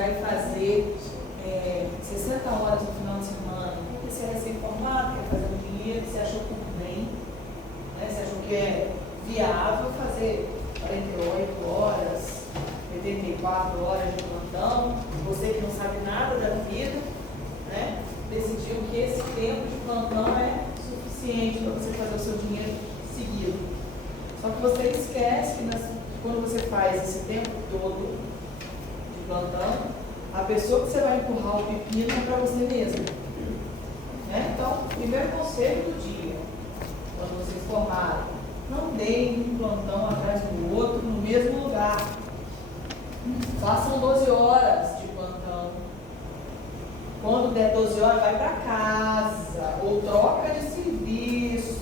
vai fazer 60 horas no final de semana, porque você é recém-formado, quer fazer um dinheiro, você achou por bem, né? Você achou que é viável fazer 48 horas, 84 horas de plantão, você que não sabe nada da vida, né? Decidiu que esse tempo de plantão é suficiente para você fazer o seu dinheiro seguido. Só que você esquece que quando você faz esse tempo todo de plantão, a pessoa que você vai empurrar o pepino é para você mesmo. Né? Então, primeiro conselho do dia, quando vocês formarem, não deem um plantão atrás do outro no mesmo lugar. Façam 12 horas de plantão. Quando der 12 horas, vai para casa ou troca de serviço.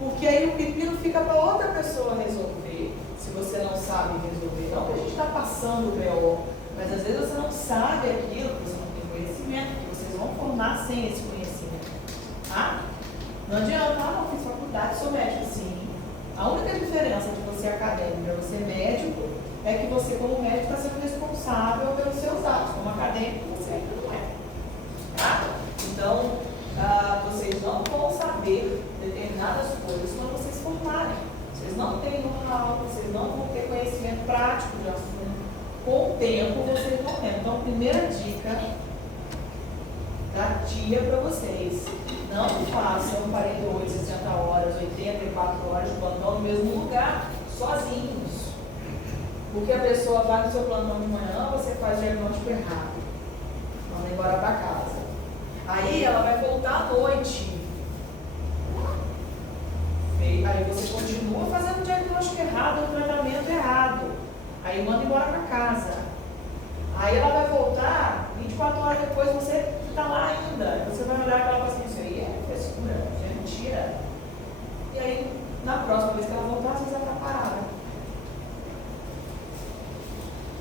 Porque aí o pepino fica para outra pessoa resolver, se você não sabe resolver. Não que a gente está passando o BO, mas às vezes você não sabe aquilo, você não tem conhecimento, que vocês vão formar sem esse conhecimento. Tá? Não adianta, não fiz faculdade, sou médico, sim. A única diferença de você acadêmico e você médico é que você, como médico, está sendo responsável pelos seus atos. Como acadêmico, você ainda não é. Tá? Então, vocês não vão saber determinadas coisas quando vocês formarem. Vocês não têm know-how, vocês não vão ter conhecimento prático de assunto. Com o tempo, vocês vão ter. Então, primeira dica da tia para vocês: não façam 48, 60 horas, 84 horas de plantão no mesmo lugar, sozinhos. Porque a pessoa vai no seu plantão de manhã, você faz o diagnóstico errado, manda embora para casa. Aí ela vai voltar à noite. Aí você continua fazendo o diagnóstico errado, o tratamento errado. Aí manda embora para casa. Aí ela vai voltar, 24 horas depois você está lá ainda. Você vai olhar para ela e falar assim: isso aí é frescura, isso é mentira. E aí, na próxima vez que ela voltar, às vezes ela está parada.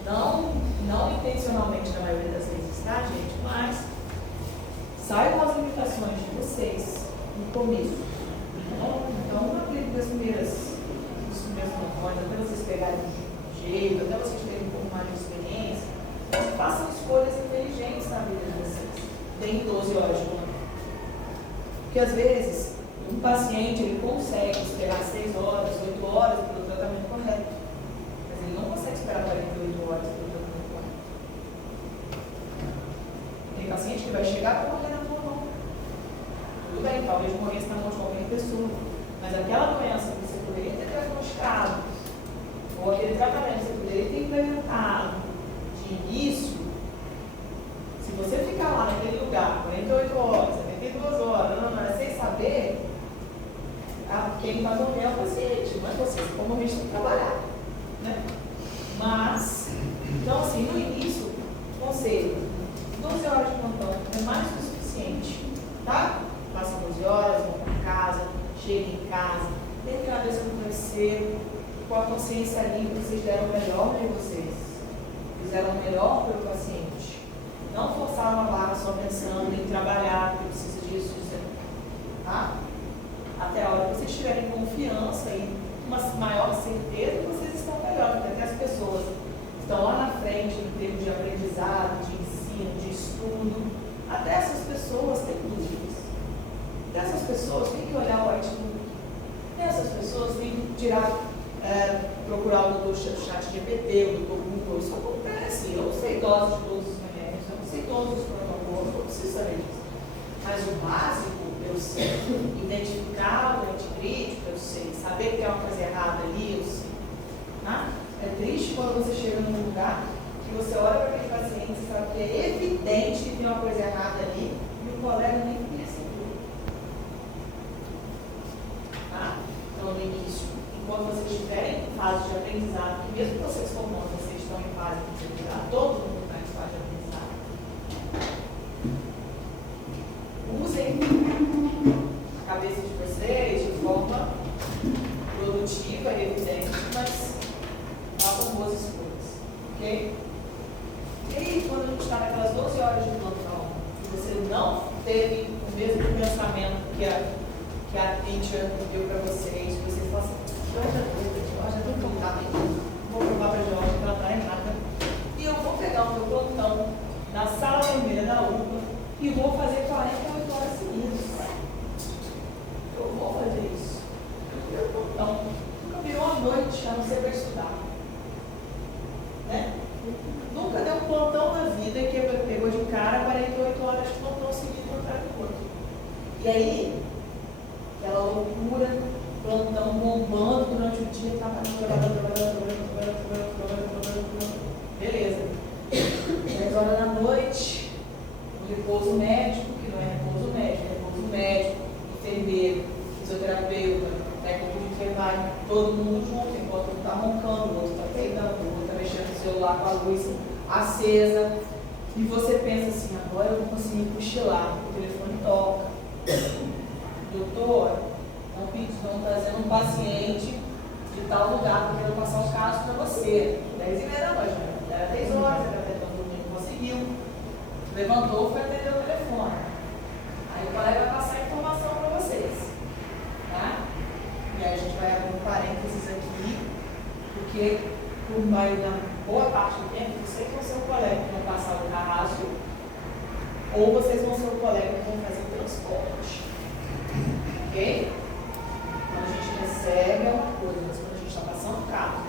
Não intencionalmente na maioria das vezes, tá, gente? Mas saibam as limitações de vocês no começo. Então não aplique dos primeiros plantões, até vocês pegarem o jeito, até vocês terem um pouco mais de experiência. Façam escolhas inteligentes na vida de vocês. Deem 12 horas de plantão. Porque às vezes um paciente ele consegue esperar 6 horas, 8 horas pelo tratamento correto. Mas ele não consegue esperar 48 horas pelo tratamento correto. Tem paciente que vai chegar para morrer na tua mão. Tudo bem, talvez morresse na mão de qualquer pessoa. Mas aquela doença que você poderia ter diagnosticado, ou aquele tratamento que você poderia ter implementado de início, se você ficar lá naquele lugar 48 horas, 72 horas, sem saber, quem vai morrer é o paciente, não é você. Como a gente tem que trabalhar, né? Mas, então assim, no início, conselho, 12 horas de plantão é mais que o suficiente, tá? Passam 12 horas, vão para casa, cheguem em casa, tem a cabeça no travesseiro, com a consciência limpa, vocês deram o melhor de vocês, fizeram o melhor para o paciente. Não forçaram a barra só pensando em trabalhar, porque precisa disso, tá? Até a hora que vocês tiverem confiança e uma maior certeza que vocês estão melhor, porque até as pessoas estão lá na frente no termo de aprendizado, de ensino, de estudo, até essas pessoas têm dúvidas. Essas pessoas têm que olhar o artigo. Essas pessoas têm que procurar o doutor ChatGPT, o doutor Google. Isso acontece. Eu não sei doses de todos os remédios, eu não sei todos os protocolos, eu não preciso saber disso. Mas o básico, eu sei. Identificar o doente crítico, eu sei. Saber que tem uma coisa errada ali, eu sei. Tá? É triste quando você chega num lugar que você olha para aquele paciente e sabe que é evidente que tem uma coisa errada ali e o colega nem percebeu. Tá? Então, no início, enquanto vocês estiverem em fase de aprendizado, que mesmo vocês formando, vocês estão em fase de aprendizado, todo mundo está em fase de aprendizado. Usem a cabeça de vocês de forma produtiva e evidente, mas façam boas escolhas, ok? E aí, quando a gente está naquelas 12 horas de plantão, e você não teve o mesmo pensamento que a teacher deu para vocês, que vocês falam assim: já estou contado aqui, vou provar para a Jorge que ela está errada, e eu vou pegar o meu plantão e vou fazer 48 horas seguidas. Eu vou fazer isso. Então, nunca virou a noite, a não ser para estudar. Né? Nunca deu um plantão na vida que pegou de cara 48 horas de plantão seguido um atrás do outro. E aí, aquela loucura, plantão bombando durante o dia, estava trabalhando. Beleza. 10 horas da noite, um repouso médico, que não é repouso médico, enfermeiro, fisioterapeuta, técnico de enfermagem, todo mundo junto, enquanto um está roncando, o outro está peidando, o outro está mexendo no celular com a luz acesa. E você pensa assim, agora eu vou conseguir cochilar, o telefone toca. Doutor, estão trazendo um paciente de tal lugar, porque eu quero passar um caso para você. 10h30 da noite, né? Era 10 horas, era até todo mundo conseguiu. Levantou, foi atender o telefone. Aí o colega vai passar a informação para vocês. Tá? E aí a gente vai abrir um parênteses aqui, porque por meio da boa parte do tempo, vocês vão ser o colega que vão passar o carrasco, ou vocês vão ser o colega que vão fazer o transporte. Ok? Quando a gente recebe é uma coisa, mas quando a gente está passando o carro,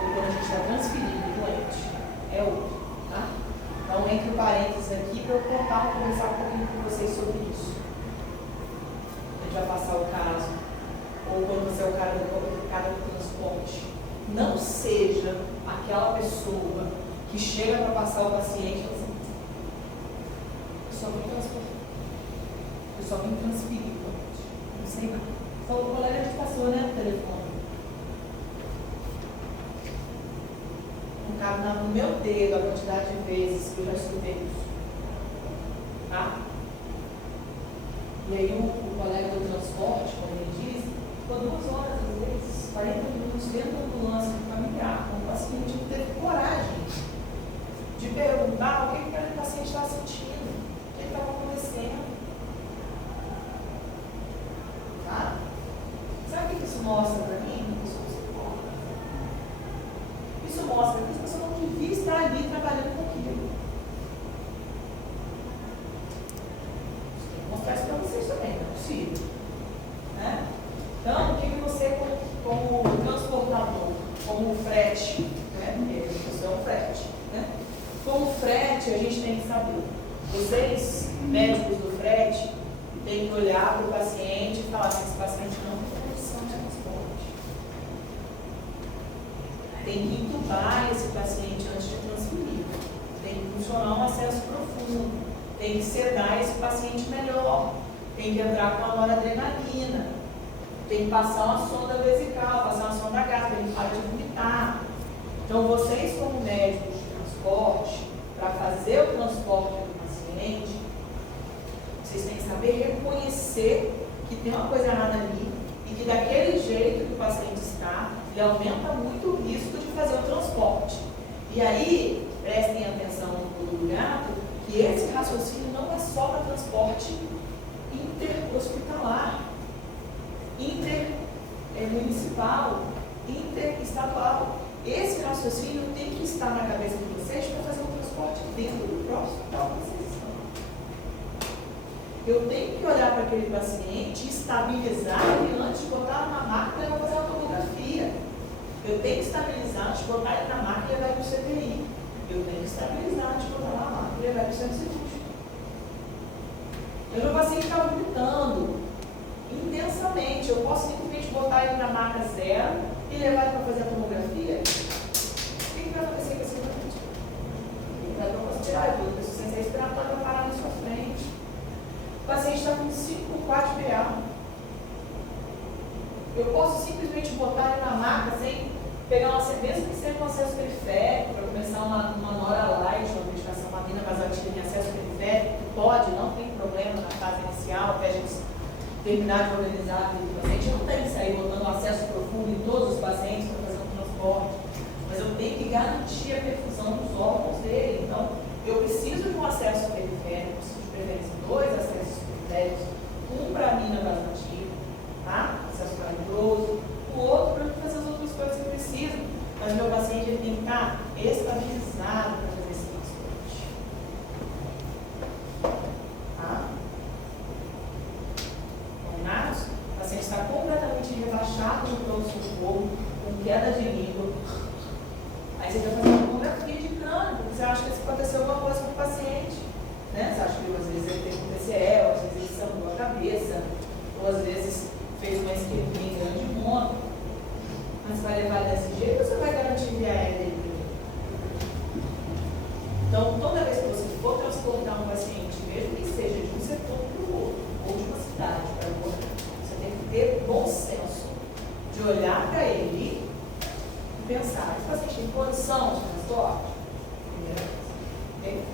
ou quando a gente está transferindo o doente, é outro. Tá? Então, entre parênteses aqui para eu conversar um pouquinho com vocês sobre isso. A gente vai passar o caso, ou quando você é o cara do transporte, não seja aquela pessoa que chega para passar o paciente e fala assim, eu só vim transportar, eu só vim transferir o doente, não sei nada. Então, o colega te passou, né, no telefone. Não cabe no meu dedo a quantidade de vezes que eu já escutei isso. Tá? E aí o colega do transporte, como ele diz, ficou 2 horas, às vezes, 40 minutos dentro da ambulância familiar, com o paciente que teve coragem de perguntar o que aquele paciente estava sentindo, o que estava acontecendo. Tá? Sabe o que isso mostra para mim? Isso mostra que as pessoas não deviam estar ali trabalhando com aquilo. Vou mostrar isso para vocês também, não é possível. Né? Então, o que você, como transportador, como frete, né? Porque você é um frete, né? Como frete, a gente tem que saber. Vocês, médicos do frete, tem que olhar para o paciente e falar que esse paciente não tem condição de transporte. Tem que intubar esse paciente antes de transferir. Tem que funcionar um acesso profundo. Tem que sedar esse paciente melhor. Tem que entrar com a noradrenalina. Tem que passar uma sonda vesical, passar uma sonda gástrica, para ele parar de vomitar. Então, vocês como médicos de transporte, para fazer o transporte do paciente, vocês têm que saber reconhecer que tem uma coisa errada ali e que daquele jeito que o paciente está, ele aumenta muito o risco de fazer o transporte. E aí, prestem atenção no pulo do gato, que esse raciocínio não é só para transporte interhospitalar, intermunicipal, interestadual. Esse raciocínio tem que estar na cabeça de vocês para fazer o transporte dentro do próprio hospital que vocês estão. Eu tenho que olhar para aquele paciente, estabilizar ele antes de botar na máquina e levar fazer uma tomografia. Eu tenho que estabilizar antes de botar ele na máquina e levar para o CTI. Eu tenho que estabilizar antes de botar na máquina e levar para o centro cirúrgico. Eu não vou ficar vomitando intensamente. Eu posso simplesmente botar ele na maca 0 e levar ele para fazer a tomografia. O que vai acontecer com esse paciente? Ele vai para o hospital, a insuficiência respiratória vai parar na sua frente. O paciente está com 5/4 PA. Eu posso simplesmente botar ele na maca sem pegar mesmo que seja um acesso periférico, para começar uma Nora Light, uma medicação madina basaltina em acesso periférico, que pode, não tem problema na fase inicial, até a gente terminar de organizar a vida do paciente. Eu não tenho que sair botando acesso profundo em todos os pacientes para fazer um transporte, mas eu tenho que garantir a perfusão dos órgãos dele. Então, eu preciso de um acesso periférico, preciso de preferência 2 acessos periféricos, um para a mina basaltina, tá? Acesso calibroso, o outro para fazer as outras coisas que eu preciso, mas meu paciente ele tem que estar estabilizado para fazer esse transporte. Então, toda vez que você for transportar um paciente, mesmo que seja de um setor para o outro, ou de uma cidade para outra, você tem que ter bom senso de olhar para ele e pensar, esse paciente tem condição de transporte? Primeira coisa. Ok?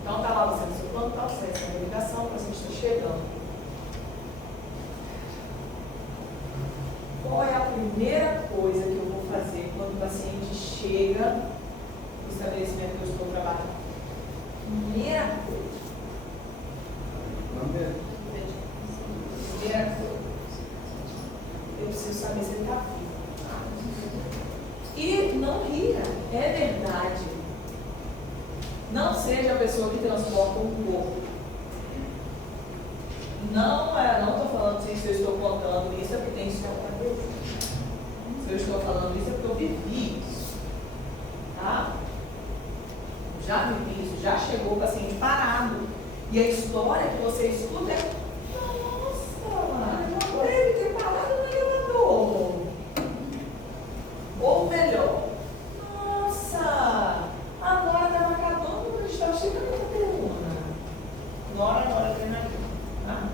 Então, está lá você no seu plano, está você na ligação, o paciente está chegando. Qual é a primeira coisa que eu vou fazer quando o paciente chega no estabelecimento que eu estou trabalhando? Primeira coisa. Primeira coisa. Eu preciso saber se ele está vivo. E não ria, é verdade. Não seja a pessoa que transporta um corpo. Não estou falando assim, se eu estou contando isso é porque tem isso na cabeça. Se eu estou falando isso é porque eu vivi isso. Tá? Já vivi isso, já chegou o paciente parado. E a história que você escuta é: nossa, por ele ter parado no elevador. Ou melhor, nossa, agora estava acabando quando a gente estava chegando na coluna. Nora adrenalina. Tá?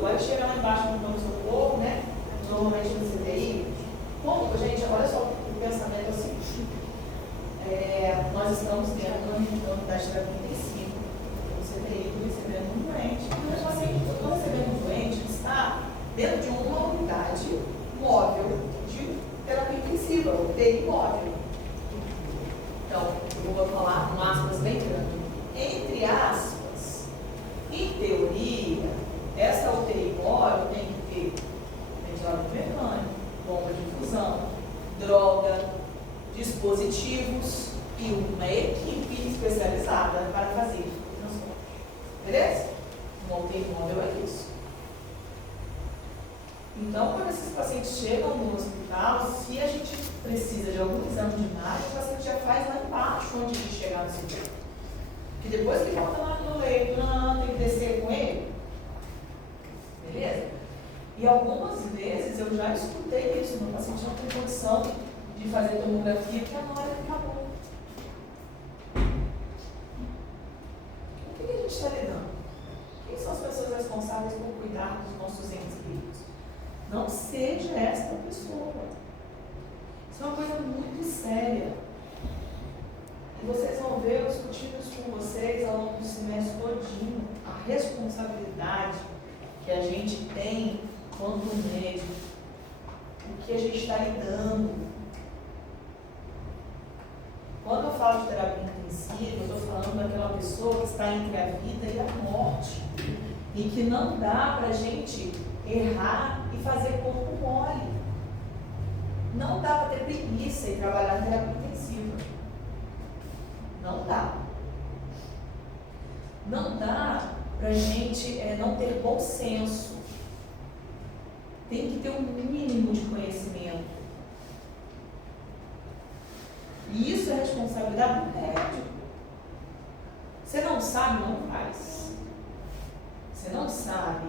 Vai chegar lá embaixo no pronto-socorro, né? Normalmente no CTI. Bom, gente, olha só, o pensamento é o seguinte: nós estamos dentro da unidade de terapia intensiva, no CTI, recebendo um doente. Mas o paciente que está recebendo um doente está dentro de uma unidade móvel de terapia intensiva, UTI móvel. Então, eu vou falar com aspas bem grandes. Entre aspas, em teoria, essa UTI móvel tem que ter ventilador mecânico, bomba de infusão, droga, dispositivos e uma equipe especializada para fazer o transporte. Beleza? Uma UTI móvel é isso. Então, quando esses pacientes chegam no hospital, se a gente precisa de algum exame de imagem, o paciente já faz lá embaixo antes de chegar no circuito. Que depois que volta lá no leito, não, tem que descer com ele. Beleza? E algumas vezes eu já escutei isso, meu paciente não tem condição de fazer tomografia porque a hora acabou. O que a gente está lidando? Quem são as pessoas responsáveis por cuidar dos nossos entes queridos? Não seja esta pessoa. Isso é uma coisa muito séria. E vocês vão ver, eu discuti isso com vocês ao longo do semestre todinho, a responsabilidade que a gente tem quanto médico, o que a gente está lidando. Quando eu falo de terapia intensiva, eu estou falando daquela pessoa que está entre a vida e a morte, e que não dá para a gente errar e fazer corpo mole. Não dá para ter preguiça e trabalhar na terapia intensiva. Não dá. Não dá para a gente não ter bom senso. Tem que ter um mínimo de conhecimento. E isso é responsabilidade do médico. Você não sabe, não faz. Você não sabe,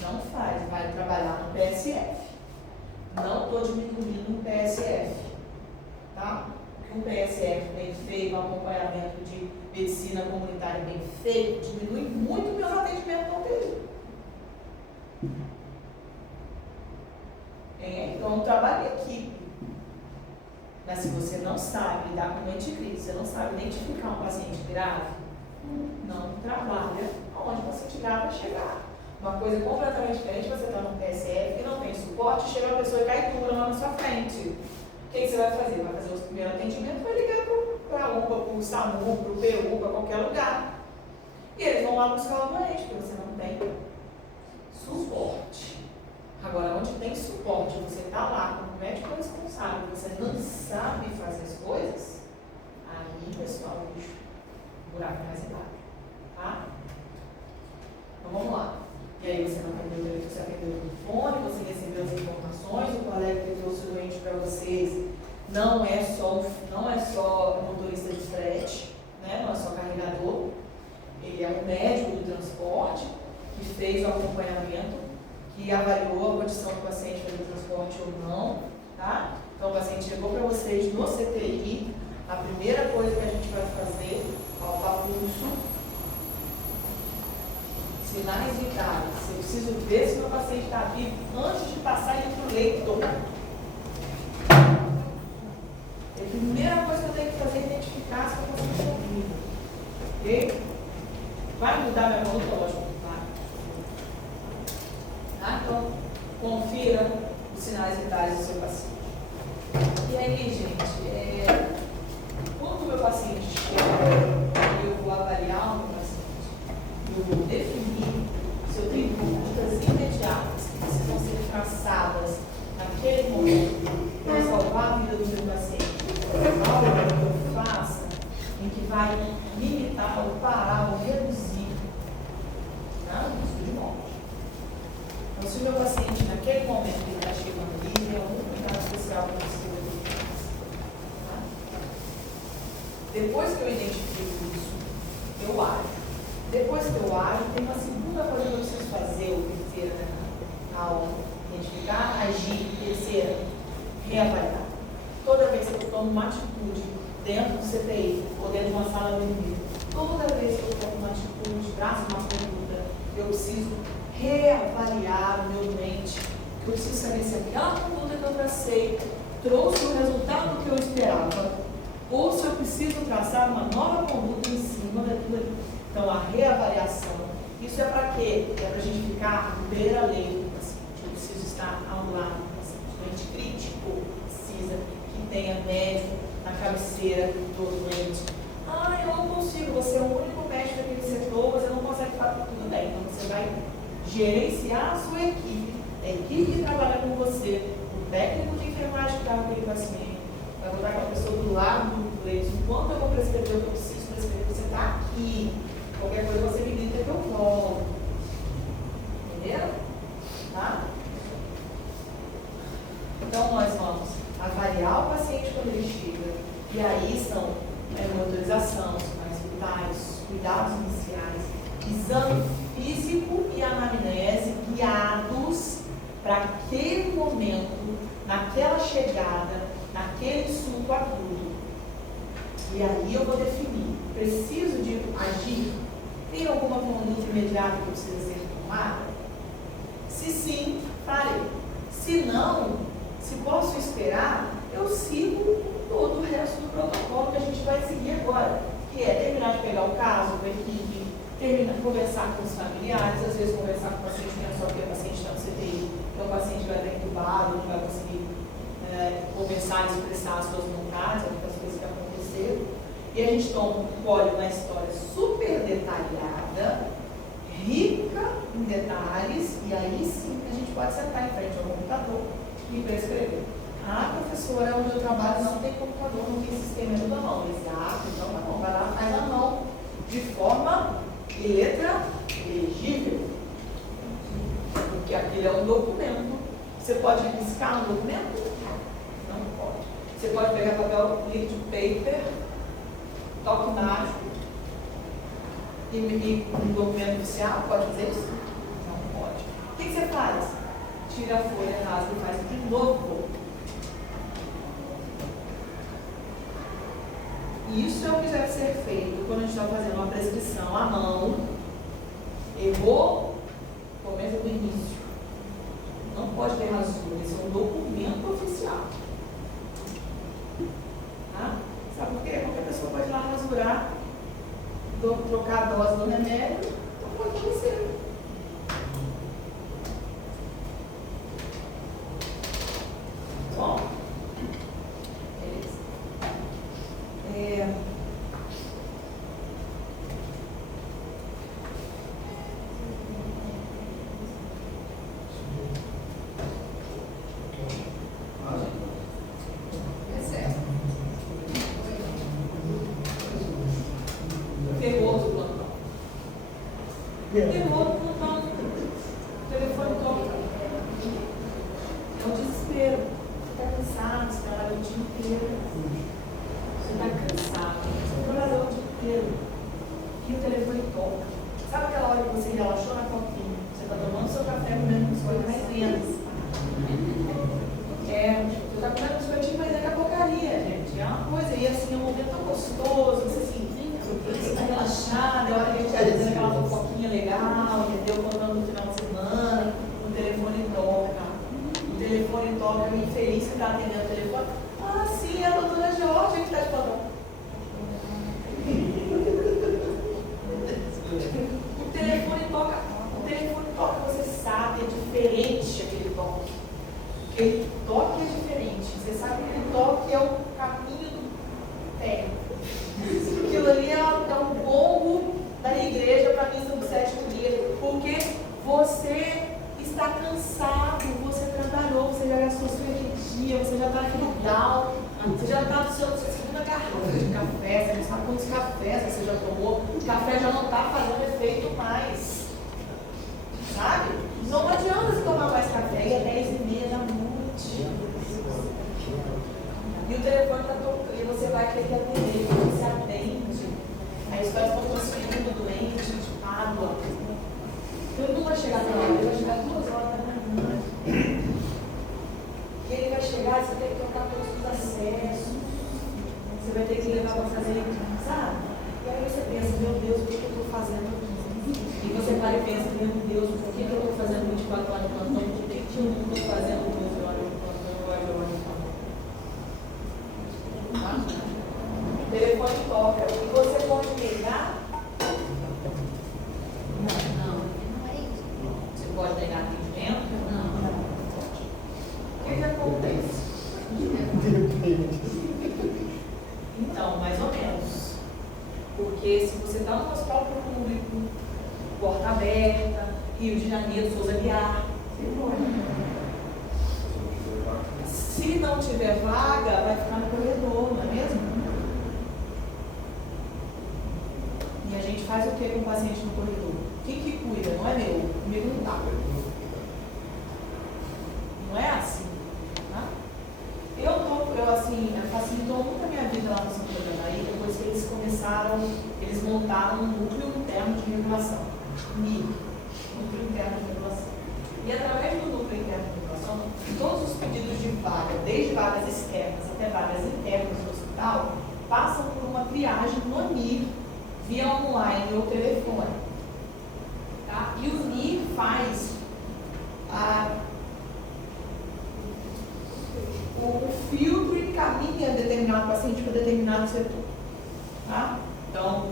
não faz. Vai trabalhar no PSF. Não estou diminuindo o PSF. Tá? Um PSF bem feito, um acompanhamento de medicina comunitária bem feito, diminui muito o meu atendimento no UTI. Então, eu trabalho em equipe. Mas se você não sabe lidar com doente crítico, você não sabe identificar um paciente grave, não trabalha onde o paciente grave vai chegar. Uma coisa completamente diferente, você está no PSF que não tem suporte, chega uma pessoa e cai dura lá na sua frente. O que você vai fazer? Vai fazer o primeiro atendimento, vai ligar para a UPA, para o SAMU, para o PU, para qualquer lugar. E eles vão lá buscar o doente, porque você não tem suporte. Agora, onde tem suporte, você está lá como médico responsável, você não sabe fazer as coisas, aí, pessoal, o buraco é mais embaixo. Tá? Então, vamos lá. E aí você não atendeu o telefone, você atendeu o telefone, você recebeu as informações, o colega que trouxe o doente para vocês não é só motorista de frete, né? Não é só carregador, ele é um médico do transporte que fez o acompanhamento, que avaliou a condição do paciente para o transporte ou não, tá? Então o paciente chegou para vocês no CTI, Sinais vitais. Eu preciso ver se meu paciente está vivo antes de passar ele para o leito. A primeira coisa que eu tenho que fazer é identificar se o paciente está vivo. Ok? Vai mudar minha conduta? Lógico que vai. Tá? Então, confira os sinais vitais do seu paciente. E aí, gente, quando o meu paciente chega, eu vou avaliar o meu paciente, eu vou definir se eu tenho condutas imediatas que precisam ser traçadas naquele momento para salvar a vida do meu paciente. Algo que eu faça em que vai limitar, ou parar, ou reduzir o risco de morte. Então, se o meu paciente, naquele momento que ele está chegando ali, tem algum cuidado especial que precisa ter. Tá? Depois que eu identifico isso, eu ajo. Depois que eu ajo, tem uma segunda coisa que eu preciso fazer, ou terceira, né? Ao identificar, agir, terceira, reavaliar. Toda vez que eu tomo uma atitude dentro do CTI, ou dentro de uma sala de reunião, toda vez que eu tomo uma atitude, traço uma conduta, eu preciso reavaliar o meu doente. Eu preciso saber se aquela conduta que eu tracei trouxe o resultado que eu esperava, ou se eu preciso traçar uma nova conduta em cima daquilo ali. Então, a reavaliação, isso é para quê? É para a gente ficar beira-leito do paciente. Eu preciso estar ao lado do paciente. Doente crítico precisa que tenha médico na cabeceira do doente. Eu não consigo, você é o único médico daquele setor, você não consegue fazer tudo bem. Então, você vai gerenciar a sua equipe, a equipe que trabalha com você, o técnico de enfermagem que está com aquele paciente, vai botar com a pessoa do lado do leito. Enquanto eu vou prescrever o que eu preciso prescrever, você está aqui. Qualquer coisa você me grita que eu volto. Entenderam? Tá? Então, nós vamos avaliar o paciente quando ele chega. E aí são monitorização, sinais vitais, cuidados iniciais, exame físico e anamnese guiados para aquele momento, naquela chegada, naquele insulto agudo. E aí eu vou definir, preciso de agir? Tem alguma conduta imediata que precisa ser tomada? Se sim, farei. Se não, se posso esperar, eu sigo todo o resto do protocolo que a gente vai seguir agora, que é terminar de pegar o caso com a equipe, conversar com os familiares, às vezes conversar com o paciente, não é só porque o paciente está no CTI, então o paciente vai estar entubado, não vai conseguir conversar e expressar as suas vontades, as coisas que aconteceram. E a gente toma um pódio na história super detalhada, rica em detalhes, e aí sim a gente pode sentar em frente ao computador e prescrever. Professora, onde eu trabalho não tem computador, não tem sistema de mão. Exato, então tá bom, vai lá, faz a mão de forma e letra legível. Porque aquele é um documento. Você pode riscar um documento? Não pode. Você pode pegar papel liquid paper, toque mágico, e um documento oficial, pode fazer isso? Não pode. O que você faz? Tira a folha, rasga e faz de novo. Isso é o que deve ser feito quando a gente está fazendo uma prescrição à mão. Errou, começa do início. Não pode ter rasura, esse é um documento oficial. Tá? Sabe por quê? Porque a pessoa pode ir lá rasurar, trocar a dose do remédio, não pode acontecer. Bom, beleza. Terror do plantão. Terror do plantão. O telefone toca. É um desespero. Você está cansado, você trabalha o dia inteiro. Você está cansado. Você trabalhou o dia inteiro. E o telefone toca. Sabe aquela hora que você relaxou na copinha? Você está tomando seu café, comendo biscoito mais lentas. Você está comendo biscoitinho, mas é que a porcaria, gente. É uma coisa. E assim, é um momento tão gostoso. Você assim, eu Você está relaxado, é hora que a gente está dizendo aquela fofoquinha legal, entendeu? Contando no final de semana, o telefone toca. O telefone toca, o infeliz que está atendendo o telefone. Ah, sim, é a doutora Jorge que está te falando. O telefone toca, você sabe, é diferente aquele toque. Aquele toque é diferente. Você sabe que aquele toque é o caminho do pé. Aquilo ali é um gongo da igreja para a missa do sétimo dia. Porque você está cansado, você trabalhou, você já gastou sua energia, você já está naquele down, você já está no sua segunda garrafa de café, você não sabe quantos cafés você já tomou, o café já não está fazendo efeito mais. Sabe? Não adianta você tomar mais café, e é 10h30 da noite. E o telefone está tocando, e você vai querer atender, você atende. Aí os pais estão transferindo doente de água. Ele não vai chegar na hora, ele vai chegar 2 horas da manhã. E ele vai chegar e você tem que trocar todos os acessos. Você vai ter que levar para fazer, sabe? E aí você pensa, meu Deus, o que eu estou fazendo aqui? E você para e pensa, meu Deus, por que eu estou fazendo 24 horas de plantão? Por que eu não estou fazendo 12 horas de plantão? O telefone toca. E você pode pegar? Não. Você pode negar atendimento? Não. O que acontece? Então, mais ou menos. Porque se você está no hospital público, porta aberta, Rio de Janeiro, Souza Guiar, você pode. Se não tiver vaga, vai ficar no corredor, não é mesmo? E a gente faz o que com o paciente no corredor? Quem que cuida? Não é meu. Comigo não está. Não é assim. Tá? Facilitou muito a minha vida lá no Santa Catarina, depois que eles montaram um núcleo interno de regulação. NIR, núcleo interno de regulação. E através do núcleo interno de regulação, todos os pedidos de vaga, desde vagas externas até vagas internas do hospital, passam por uma triagem no NIR, via online ou telefone. Tá? E o NIR faz o filtro e encaminha determinado paciente para determinado setor. Tá? Então,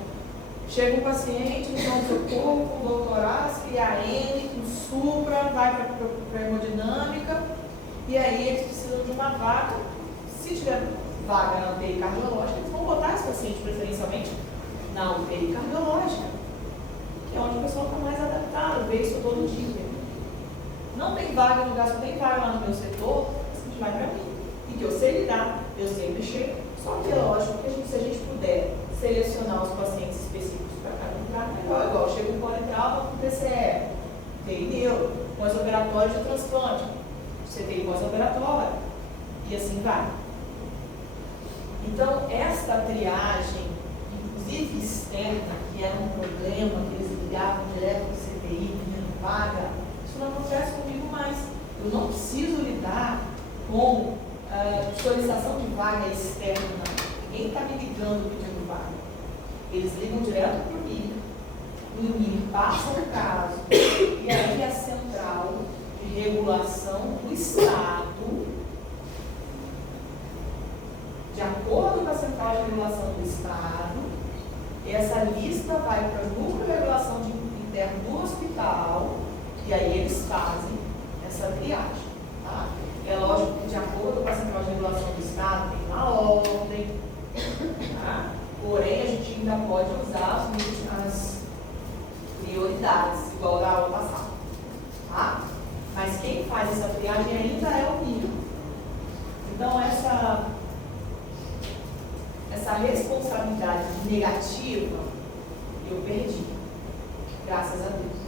chega um paciente no pronto-socorro com doutorado, IAN, com supra, vai para a hemodinâmica, e aí eles precisam de uma vaga. Se tiver vaga na UTI cardiológica, eles vão botar esse paciente preferencialmente na UTI cardiológica, que é onde o pessoal está mais adaptado, vê isso todo dia. Não tem vaga no gasto, tem vaga lá no meu setor, a gente vai para mim. E que eu sei lidar, eu sei mexer, só que é lógico que se a gente puder selecionar os pacientes específicos para cada lugar, é igual chega um politrauma com PCR, tem neuro, pós-operatório de transplante, você tem pós-operatório, e assim vai. Então, esta triagem, inclusive externa, que era um problema, que eles ligavam direto para o CTI, pedindo vaga, isso não acontece comigo mais. Eu não preciso lidar com solicitação de vaga externa. Ninguém está me ligando pedindo vaga. Eles ligam direto para o NIR. No NIR passa o caso, e aí a central de regulação do Estado, de acordo com a central de regulação do Estado, essa lista vai para o núcleo de regulação interno do hospital, e aí eles fazem essa triagem. Tá? É lógico que de acordo com a central de regulação do Estado, tem uma ordem, tá? Porém a gente ainda pode usar as prioridades, igual da aula passada. Tá? Mas quem faz essa triagem ainda é o NIR. Então essa responsabilidade negativa eu perdi, graças a Deus.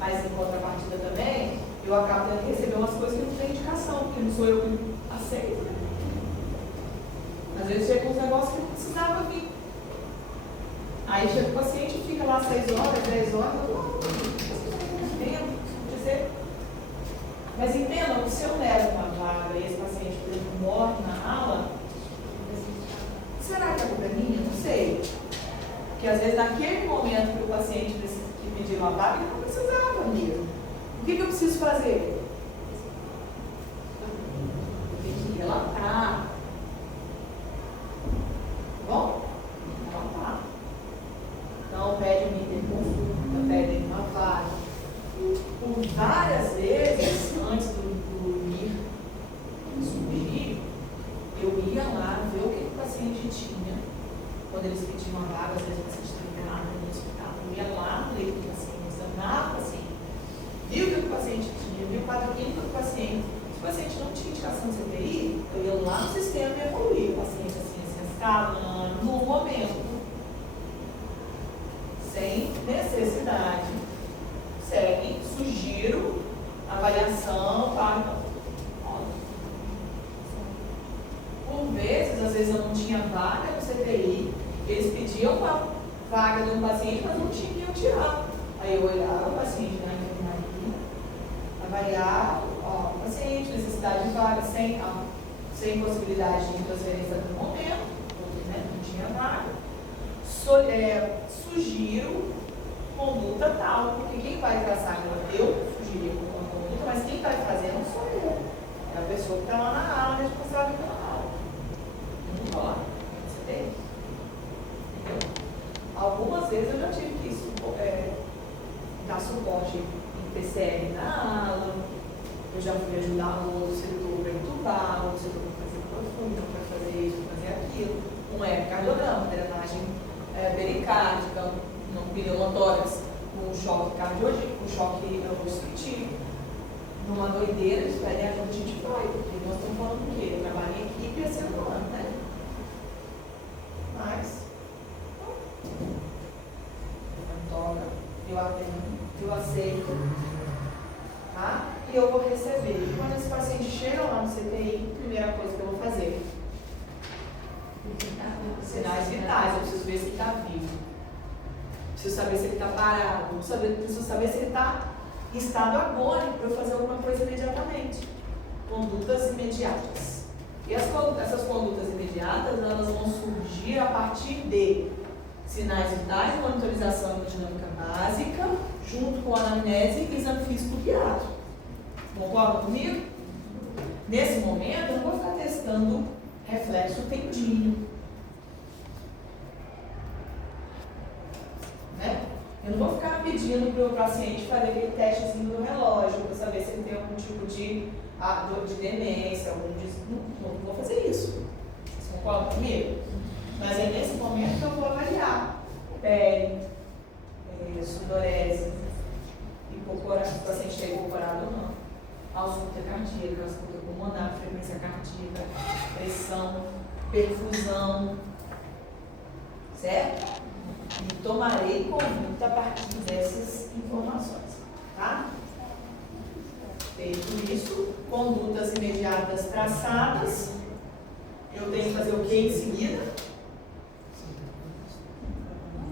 Mas em contrapartida também, eu acabo tendo que receber umas coisas que não tem indicação, porque não sou eu que aceito. Né? Às vezes chega uns negócios que não precisava vir. Aí chega o paciente e fica lá 6 horas, 10 horas, eu não tempo, dizer. Mas entendam, se eu levo uma vaga e esse paciente, por exemplo, morre na ala, será que a culpa é minha? Não sei. Porque às vezes naquele momento que o paciente que pediu uma vaga, ele não precisava mesmo. O que eu preciso fazer? Eu tenho que relatar. Bom? Relatar. Então pede uma interconsulta, pede uma vaga. Por várias vezes, antes do ir subir, eu ia lá ver o que o paciente tinha. Quando eles pediam uma vaga, às vezes o paciente estava internado no hospital, eu ia lá no leito do paciente, examinava o paciente, via o que o paciente tinha, via o quadro clínico do paciente. Se o paciente não tinha indicação de CTI, eu ia lá no sistema e evoluía o paciente assim, escalando no momento, sem necessidade. Segue, sugiro, avaliação, para. Por vezes, às vezes eu não tinha vaga no CTI, eles pediam uma vaga de um paciente, mas não tinham tirar. Aí eu olhava o paciente na enfermaria, avaliar o paciente, necessidade de vaga, sem possibilidade de transferência no momento, porque né, não tinha vaga. Sugiro conduta tal, porque quem vai traçar, eu sugeri uma conduta, mas quem vai fazer não sou eu. É a pessoa que está lá na aula, responsável pela aula. Não pode, você tem. Entendeu? Algumas vezes eu já tive que dar suporte em PCR na aula, eu já fui ajudar o outro setor para entubar, o outro setor para fazer profunda, para fazer isso, para fazer aquilo. Um ecocardiograma, drenagem pericárdica, um pneumotórax, um choque cardiológico, um choque obstrutivo. Numa doideira, eles pedem ajuda, a gente vai, porque nós estamos falando do quê? Eu trabalho em equipe e é ser humano, né? Mas, toca, eu atendo, eu aceito, tá? E eu vou receber. E quando esse paciente chega lá no CTI, a primeira coisa que eu vou fazer? Sinais vitais, eu preciso ver se ele está vivo. Preciso saber se ele está parado, preciso saber se ele está em estado agônico para eu fazer alguma coisa imediatamente. Condutas imediatas. E essas condutas imediatas, elas vão surgir a partir de sinais vitais, monitorização hemodinâmica básica, junto com anamnese e exame físico guiado. Concorda comigo? Nesse momento, eu não vou ficar testando reflexo tendíneo. Né? Eu não vou ficar pedindo para o paciente fazer aquele testezinho do relógio para saber se ele tem algum tipo de demência, não vou fazer isso. Vocês concordam comigo? Mas é nesse momento que eu vou avaliar pele, sudorese, se o paciente está incorporado ou não, ausculta cardíaca, ausculta pulmonar, frequência cardíaca, pressão, perfusão, certo? E tomarei conduta a partir dessas informações, tá? Feito isso, condutas imediatas traçadas, eu tenho que fazer o que em seguida?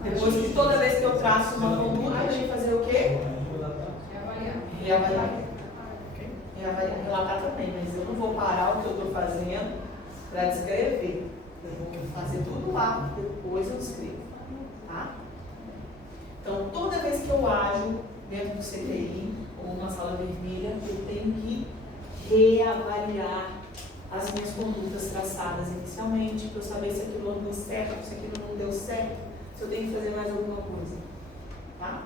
Depois de toda vez que eu traço uma conduta, eu tenho que fazer o quê? Reavaliar. Reavaliar. Relatar também, mas eu não vou parar o que eu estou fazendo para descrever. Eu vou fazer tudo lá, depois eu descrevo. Tá? Então, toda vez que eu ajo dentro do CTI, ou uma sala vermelha, eu tenho que reavaliar as minhas condutas traçadas inicialmente, para eu saber se aquilo não deu certo, se aquilo não deu certo, se eu tenho que fazer mais alguma coisa. Tá?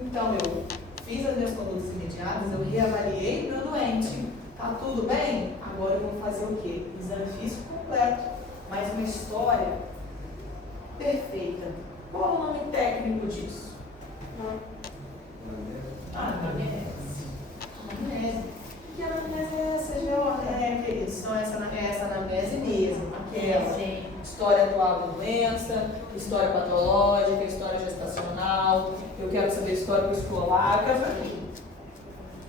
Então, eu fiz as minhas condutas imediatas, eu reavaliei meu doente. Tá tudo bem? Agora eu vou fazer o quê? Exame físico completo, mas uma história perfeita. Qual é o nome técnico disso? Anamnese. Anamnese. Que anamnese é essa, Georgia? Queridos, não é essa anamnese mesmo. Aquela. Sim. História atual da doença, história patológica, história gestacional. Eu quero saber história escolar. Eu quero saber tudo.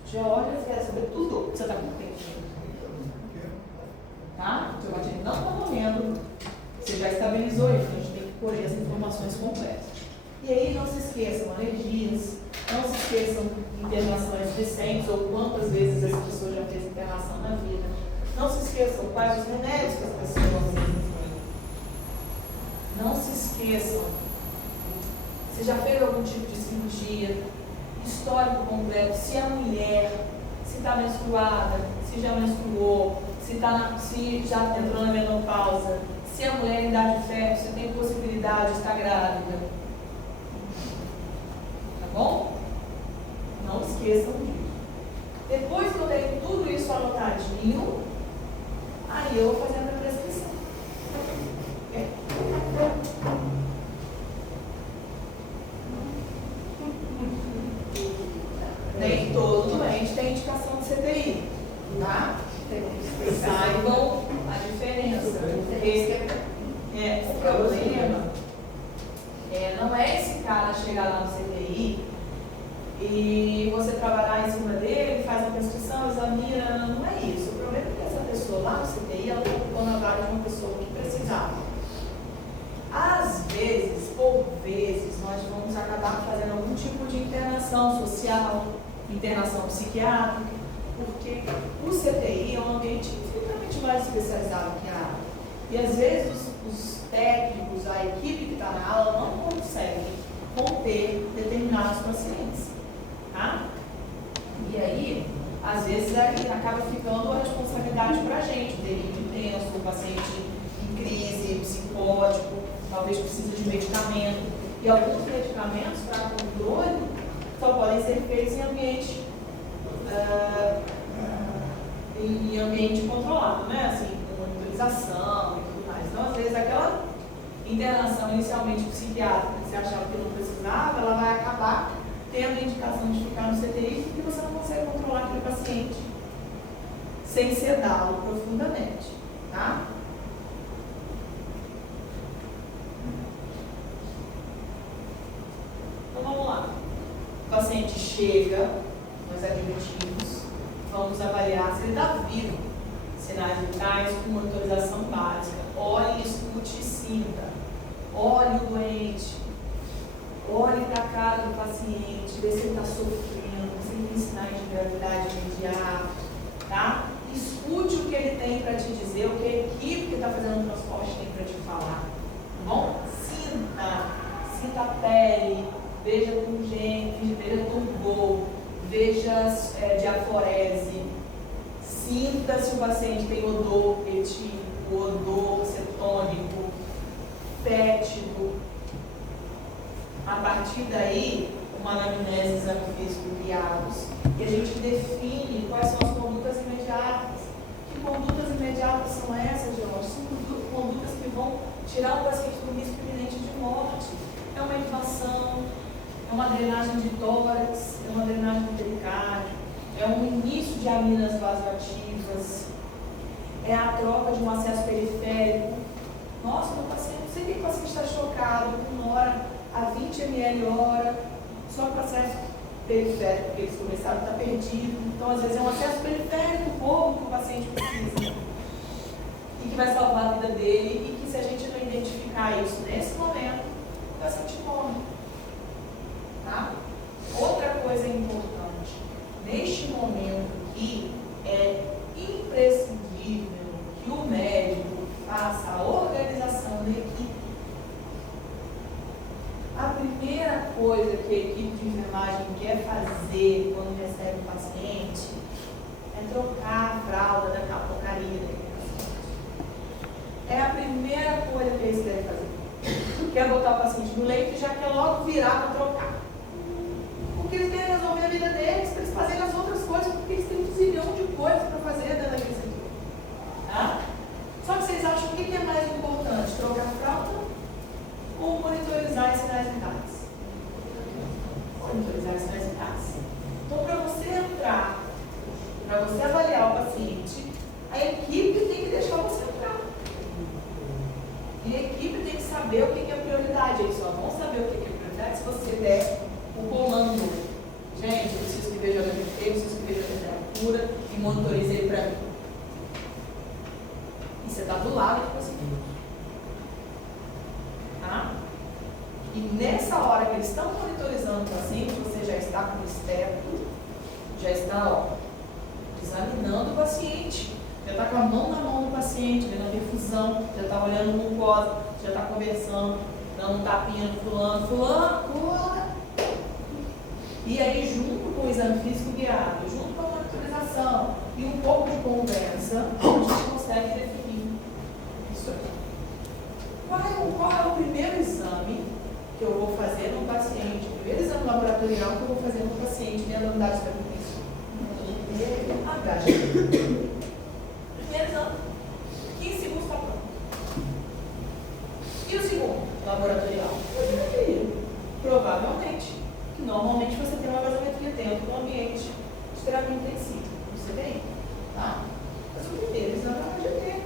Georgia, você quer saber tudo. Você está com tempo? Tá? Seu batido não está morrendo. Você já estabilizou isso. A gente tem que colher as informações completas. E aí, não se esqueçam, alergias. Não se esqueçam internações recentes ou quantas vezes essa pessoa já fez internação na vida. Não se esqueçam quais os remédios que as pessoas usam. Não se esqueçam se já fez algum tipo de cirurgia, histórico completo, se é mulher, se está menstruada, se já menstruou, se já entrou na menopausa, se a mulher em idade de ferro, se tem possibilidade de estar grávida. Tá bom? Não esqueçam disso. Depois que eu tenho tudo isso anotadinho, aí eu vou fazendo a prescrição. Nem todo doente tem indicação de CTI, tá? Saibam a diferença. Porque o problema não é esse cara chegar lá no CTI e você trabalhar em cima dele, faz a prescrição, examina, não é isso. O problema é que essa pessoa lá no CTI, ela está ocupando a vaga de uma pessoa que precisava. Às vezes, por vezes, nós vamos acabar fazendo algum tipo de internação social, internação psiquiátrica, porque o CTI é um ambiente infinitamente mais especializado que a aula. E às vezes os técnicos, a equipe que está na aula não consegue conter determinados pacientes. Tá? E aí, às vezes, acaba ficando a responsabilidade para a gente, delírio intenso, o paciente em crise, psicótico, talvez precise de medicamento. E alguns medicamentos para controle só podem ser feitos em ambiente controlado, né? Assim, com monitorização e tudo mais. Então, às vezes, aquela internação inicialmente psiquiátrica que você achava que não precisava, ela vai acabar tendo a indicação de ficar no CTI porque você não consegue controlar aquele paciente sem sedá-lo profundamente, tá? Então vamos lá. O paciente chega, nós admitimos, vamos avaliar se ele está vivo, sinais vitais com monitorização básica. Olhe, escute e sinta. Olhe o doente. Olhe para a cara do paciente, vê se ele está sofrendo, se ele tem sinais de gravidade imediata, tá? Escute o que ele tem para te dizer, o que a equipe que está fazendo o transporte tem para te falar, tá bom? Sinta a pele, veja pungente, veja turgor, veja diaforese, sinta se o paciente tem odor etílico, odor cetônico, fétido. A partir daí, uma anamnese, exame físico guiados, e a gente define quais são as condutas imediatas. Que condutas imediatas são essas, Jorge? São condutas que vão tirar o paciente do risco iminente de morte. É uma intubação, é uma drenagem de tórax, é uma drenagem do pericárdio, é um início de aminas vasoativas, é a troca de um acesso periférico. Nossa, meu paciente, não sei que o paciente está chocado, com hora a 20 ml hora, só para acesso periférico, porque eles começaram a estar perdido. Então, às vezes, é um acesso periférico bobo que o paciente precisa e que vai salvar a vida dele, e que se a gente não identificar isso nesse momento, o paciente morre. Tá? Outra coisa importante, neste momento aqui, é imprescindível que o médico faça a organização da equipe. A primeira coisa que a equipe de enfermagem quer fazer quando recebe o paciente é trocar a fralda daquela porcaria daquele paciente. É a primeira coisa que eles devem fazer. Quer botar o paciente no leito e já quer logo virar para trocar. Porque eles querem resolver a vida deles, para eles fazerem as outras coisas, porque eles têm um zilhão de coisas para fazer dentro daquele setor. Tá? Só que vocês acham o que é mais importante? Trocar a fralda ou monitorizar os sinais vitais? Monitorizar os sinais vitais. Então, para você entrar, para você avaliar o paciente, a equipe tem que deixar você entrar. E a equipe tem que saber o que é prioridade. Eles só vão saber o que é prioridade se você der o comando. Gente, eu preciso que veja a HMT, eu preciso que veja a temperatura e monitorize ele para mim. E você está do lado do paciente. Tá? E nessa hora que eles estão monitorizando o paciente, você já está com o esteto, já está examinando o paciente, já está com a mão na mão do paciente, vendo a perfusão, já está olhando mucosa, já está conversando, dando um tapinha no fulano, fulana. E aí, junto com o exame físico guiado, junto com a monitorização e um pouco de conversa, a gente consegue definir isso aqui. Qual é o primeiro exame que eu vou fazer no paciente? O primeiro exame laboratorial que eu vou fazer no paciente dentro da unidade de tratamento? HGG. Primeiro exame. 15 segundos está pronto. E o segundo, laboratorial? Provavelmente, que normalmente você tem uma gasometria dentro do ambiente de terapia intensiva. Você tem? Tá? Mas o primeiro exame é o HGG.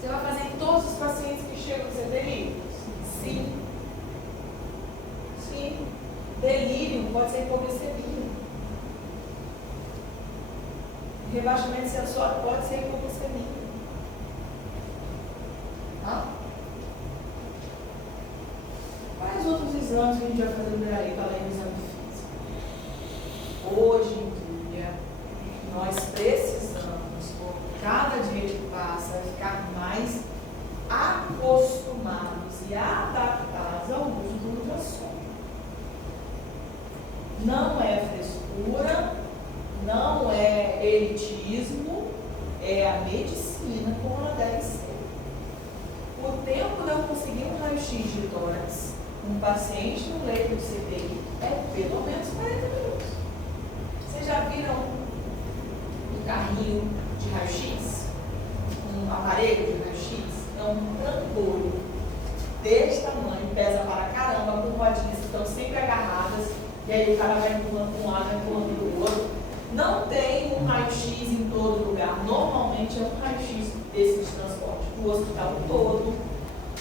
Você vai fazer em todos os pacientes que chegam no CTI? Sim. Sim. Delírio pode ser hipoglicemia. Rebaixamento sensório pode ser hipoglicemia. Tá? Quais outros exames que a gente vai fazer no aí, além do exame físico? Hoje em dia, nós precisamos, por cada dia que passa, ficar mais acostumados e adaptados ao uso do ultrassom. Não é frescura, não é elitismo, é a medicina como ela deve ser. O tempo de eu conseguir um raio-x de tórax, um paciente no leito de CTI, é pelo menos 40 minutos. Vocês já viram um carrinho de raio-x? Um aparelho de raio-x? É um trambolho desse tamanho, pesa para caramba, com rodinhas que estão sempre agarradas, e aí o cara vai empurrando para um lado, vai empurrando para o outro. Não tem um raio-x em todo lugar. Normalmente é um raio-x desse de transporte do hospital todo.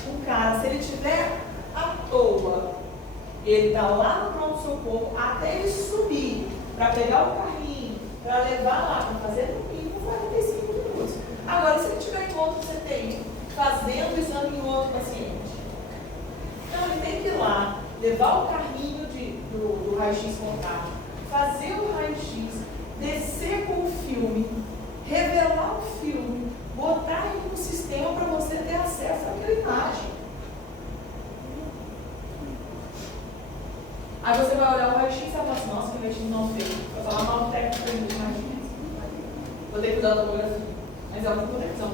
O cara, se ele estiver à toa, ele está lá no pronto-socorro, até ele subir para pegar o carrinho, para levar lá, para fazer no mínimo 45 minutos. Agora, se ele estiver em outro CTI, fazendo o exame em outro paciente, então ele tem que ir lá, levar o carrinho do raio-x contátil, fazer o raio-x, descer com o filme, revelar o filme, botar ele no sistema para você ter acesso àquela imagem. Aí você vai olhar o raio-x e vai falar assim, nossa, que raio-x não feio. Vai falar mal do técnico para mim, raio-x. Vou ter que usar a tomografia. Mas é uma conexão.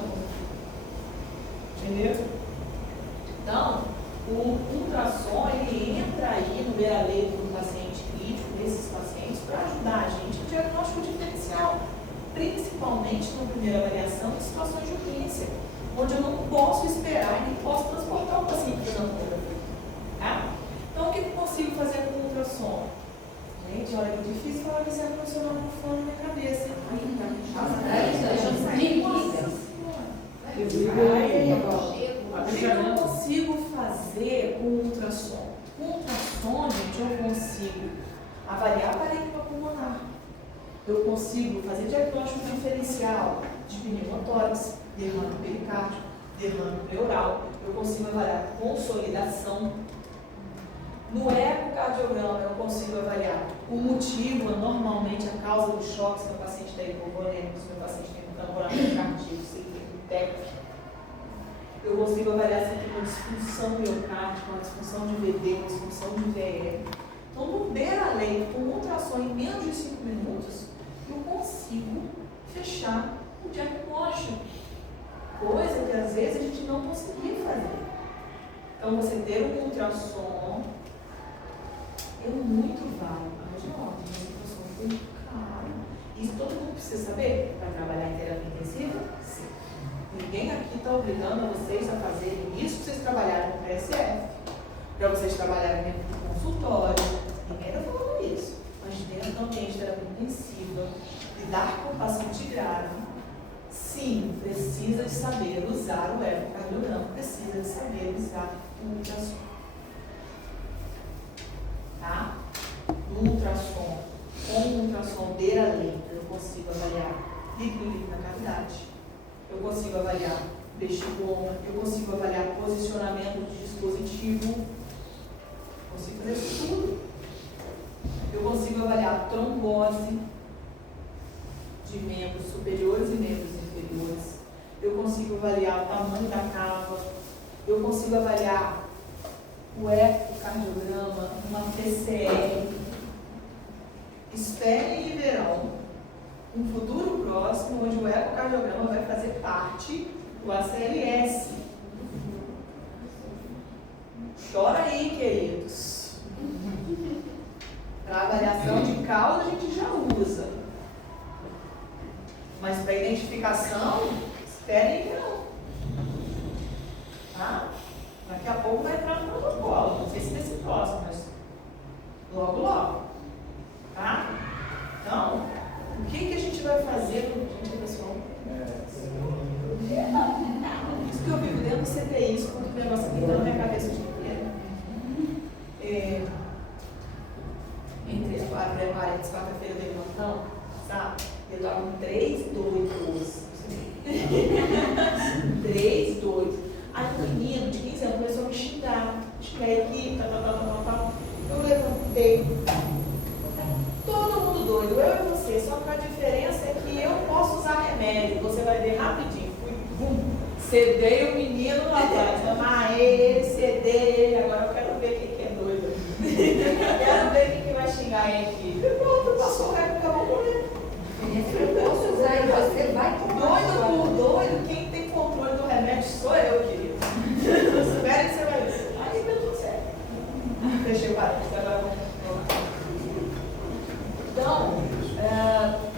Entendeu? Então, o ultrassom, ele entra aí no beira-leito do paciente crítico, desses pacientes, para ajudar a gente no diagnóstico diferencial, principalmente na primeira avaliação de situações de urgência, onde eu não posso esperar e nem posso transportar o paciente para a tomografia. Tá? Então, o que eu consigo fazer com o ultrassom? Gente, olha que difícil falar desse ar-condicionado no fone na minha cabeça. O que eu consigo fazer com o ultrassom? Com o ultrassom, gente, eu consigo avaliar a parede pulmonar. Eu consigo fazer diagnóstico diferencial de pneumotórax, derrame pericárdio, derrame pleural. Eu consigo avaliar consolidação. No ecocardiograma, eu consigo avaliar o motivo, normalmente a causa do choque, se meu paciente está hipovolêmico, se meu paciente tem um tamponamento cardíaco, se ele tem um TEC. Eu consigo avaliar se tem uma disfunção miocárdica, uma disfunção de VD, uma disfunção de VE. Então, no beira-leito, com ultrassom em menos de 5 minutos, eu consigo fechar o diagnóstico. Coisa que às vezes a gente não conseguia fazer. Então, você ter um ultrassom é muito válido. Mas, não, tem ultrassom muito caro. Isso todo mundo precisa saber para trabalhar em terapia intensiva? Sim. Ninguém aqui está obrigando a vocês a fazerem isso para vocês trabalharem no PSF, para vocês trabalharem dentro do consultório. Ninguém está falando isso. Mas dentro do ambiente de terapia intensiva, lidar com o paciente grave, sim, precisa de saber usar o ecocardiograma, precisa de saber usar o ultrassom. Tá? No ultrassom, com o ultrassom beira-leito, eu consigo avaliar líquido na cavidade. Eu consigo avaliar bexigonha, eu consigo avaliar posicionamento de dispositivo, consigo fazer isso tudo. Eu consigo avaliar trombose de membros superiores e membros inferiores. Eu consigo avaliar o tamanho da cava. eu consigo avaliar o ecocardiograma, uma PCR, espere em verão, um futuro próximo, onde o ecocardiograma vai fazer parte do ACLS. Chora aí, queridos. Para avaliação de causa a gente já usa. Mas para identificação, esperem que não. Tá? Daqui a pouco vai entrar no protocolo. Não sei se nesse próximo, mas logo, logo. Tá? Então, o que a gente vai fazer com gente, pessoal? Isso que eu vivo dentro do CTI, isso quando o negócio aqui tá na minha cabeça de inteiro. Entre as parênteses, quarta-feira do plantão, sabe? Eu dormo 3 doidos. 3 doidos. Aí o menino de 15 anos começou a me xingar a equipe, tal. Eu levantei. Todo mundo doido, eu e você. Só que a diferença é que eu posso usar remédio. Você vai ver rapidinho. Fui, bum, cedei o menino lá atrás. Amarrei ele, cedei ele. Agora eu quero ver quem é doido. Quero ver quem vai xingar a equipe. Pronto, passou o resto, acabou com ele. Eu posso usar e você vai tomar. Doido por doido, quem tem controle do remédio sou eu, querido. Espere que você vai ver. Aí deu tudo certo. Deixei o parênteses, agora vamos. Então,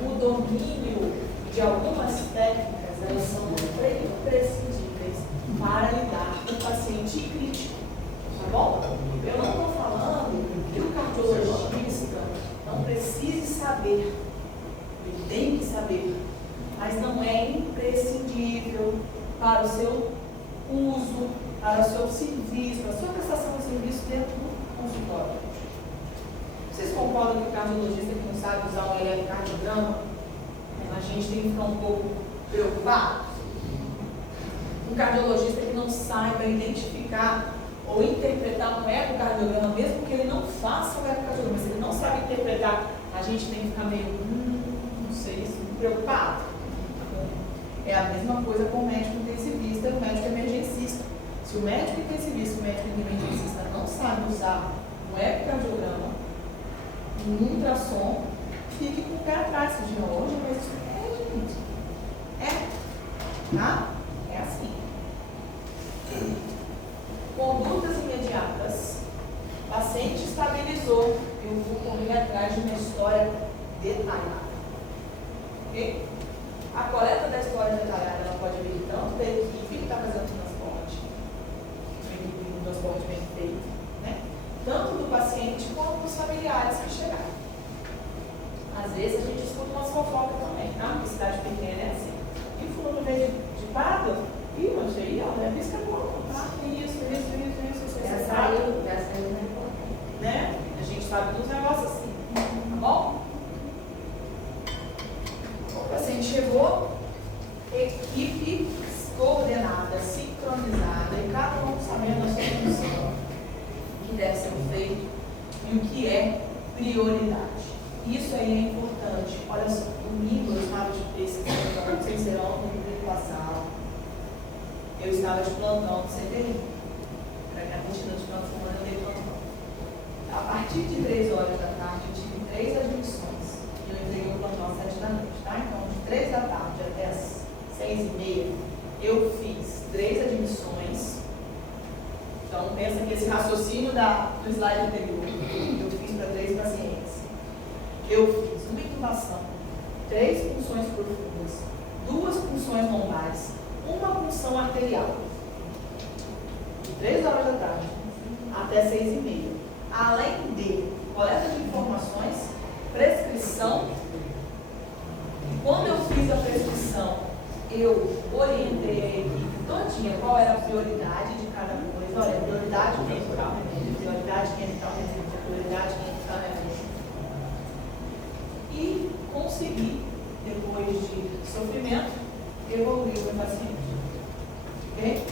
o domínio de algumas técnicas, elas são imprescindíveis para lidar com o paciente crítico. Tá bom? Eu não estou falando que o cardiologista não precise saber. Ele tem que saber, mas não é imprescindível para o seu uso, para o seu serviço, para a sua prestação de serviço dentro do consultório. Vocês concordam que o cardiologista que não sabe usar um eletrocardiograma, a gente tem que ficar um pouco preocupado? Um cardiologista que não saiba identificar ou interpretar um ecocardiograma, mesmo que ele não faça um ecocardiograma, se ele não sabe interpretar, a gente tem que ficar meio preocupado. É a mesma coisa com o médico intensivista e o médico emergencista. Se o médico intensivista e o médico emergencista não sabem usar um ecocardiograma, um ultrassom, fique com o pé atrás. Você diz, hoje, mas isso gente. Tá? É assim. Condutas imediatas. O paciente estabilizou. Eu vou correr atrás de uma história detalhada. Okay? A coleta da história detalhada ela pode vir tanto da equipe que está fazendo o transporte, um transporte bem feito, né? Tanto do paciente quanto dos familiares que chegaram. Às vezes a gente escuta umas fofocas também, tá? Porque cidade pequena é assim. E o fulano veio de Pádua? Ih, mas aí, ó, é isso que é bom, tá? Isso. Já saiu, né? A gente sabe dos negócios assim, tá bom? O paciente chegou, equipe coordenada, sincronizada, e cada um sabendo a sua função, o que deve ser feito e o que é prioridade. Isso aí é importante. Olha só, domingo eu estava de pesquisa, não sei se era ontem, no domingo passado, eu estava de plantão no CTI. Para minha rotina de final de semana eu dei plantão. A partir de 3 horas da tarde, eu tive 3 admissões. E eu entreguei o plantão às 7 da noite, tá? Então, de 3 da tarde até as 6h30, eu fiz 3 admissões. Então, pensa que esse raciocínio do slide anterior, eu fiz para 3 pacientes. Eu fiz uma intubação, 3 punções profundas, 2 punções lombares, uma punção arterial. De 3 horas da tarde até 6h30. Além de coleta de informações, prescrição. E quando eu fiz a prescrição, eu orientei a equipe todinha qual era a prioridade de cada coisa. Olha, prioridade quem é tal remédio, prioridade quem é tal remédio, prioridade quem é tal remédio. E consegui, depois de sofrimento, evoluir o meu paciente. Ok?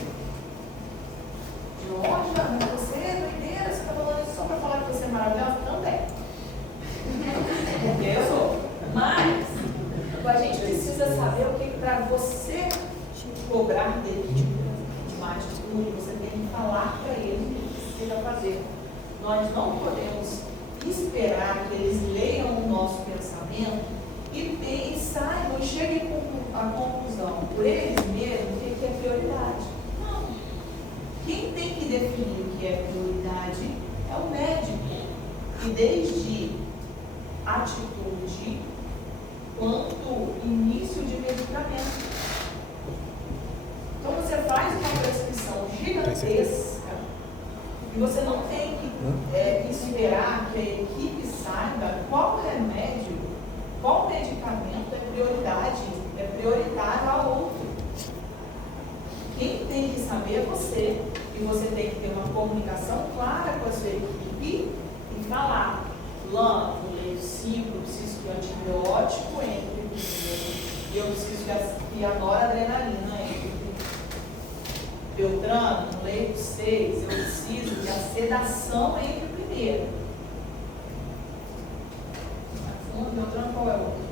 De longe, mas você é doideira, você está falando isso só para falar que você é maravilhosa? Também. Porque eu sou. Mas a gente precisa saber o que para você cobrar dele de mais de tudo, você tem fazer. Nós não podemos esperar que eles leiam o nosso pensamento e saibam e cheguem à conclusão por eles mesmos o que é prioridade. Não. Quem tem que definir o que é prioridade é o médico. E desde atitude quanto início de medicamento. Então você faz uma prescrição gigantesca e você não tem que esperar que a equipe saiba qual remédio, qual medicamento é prioritário ao outro. Quem tem que saber é você. E você tem que ter uma comunicação clara com a sua equipe e falar: fulano, no leito 5, eu preciso que o antibiótico entre primeiro. E eu preciso que a noradrenalina entre. Beltrano, no leito 6, eu preciso que a sedação entre primeiro. Beltrano, qual é o outro?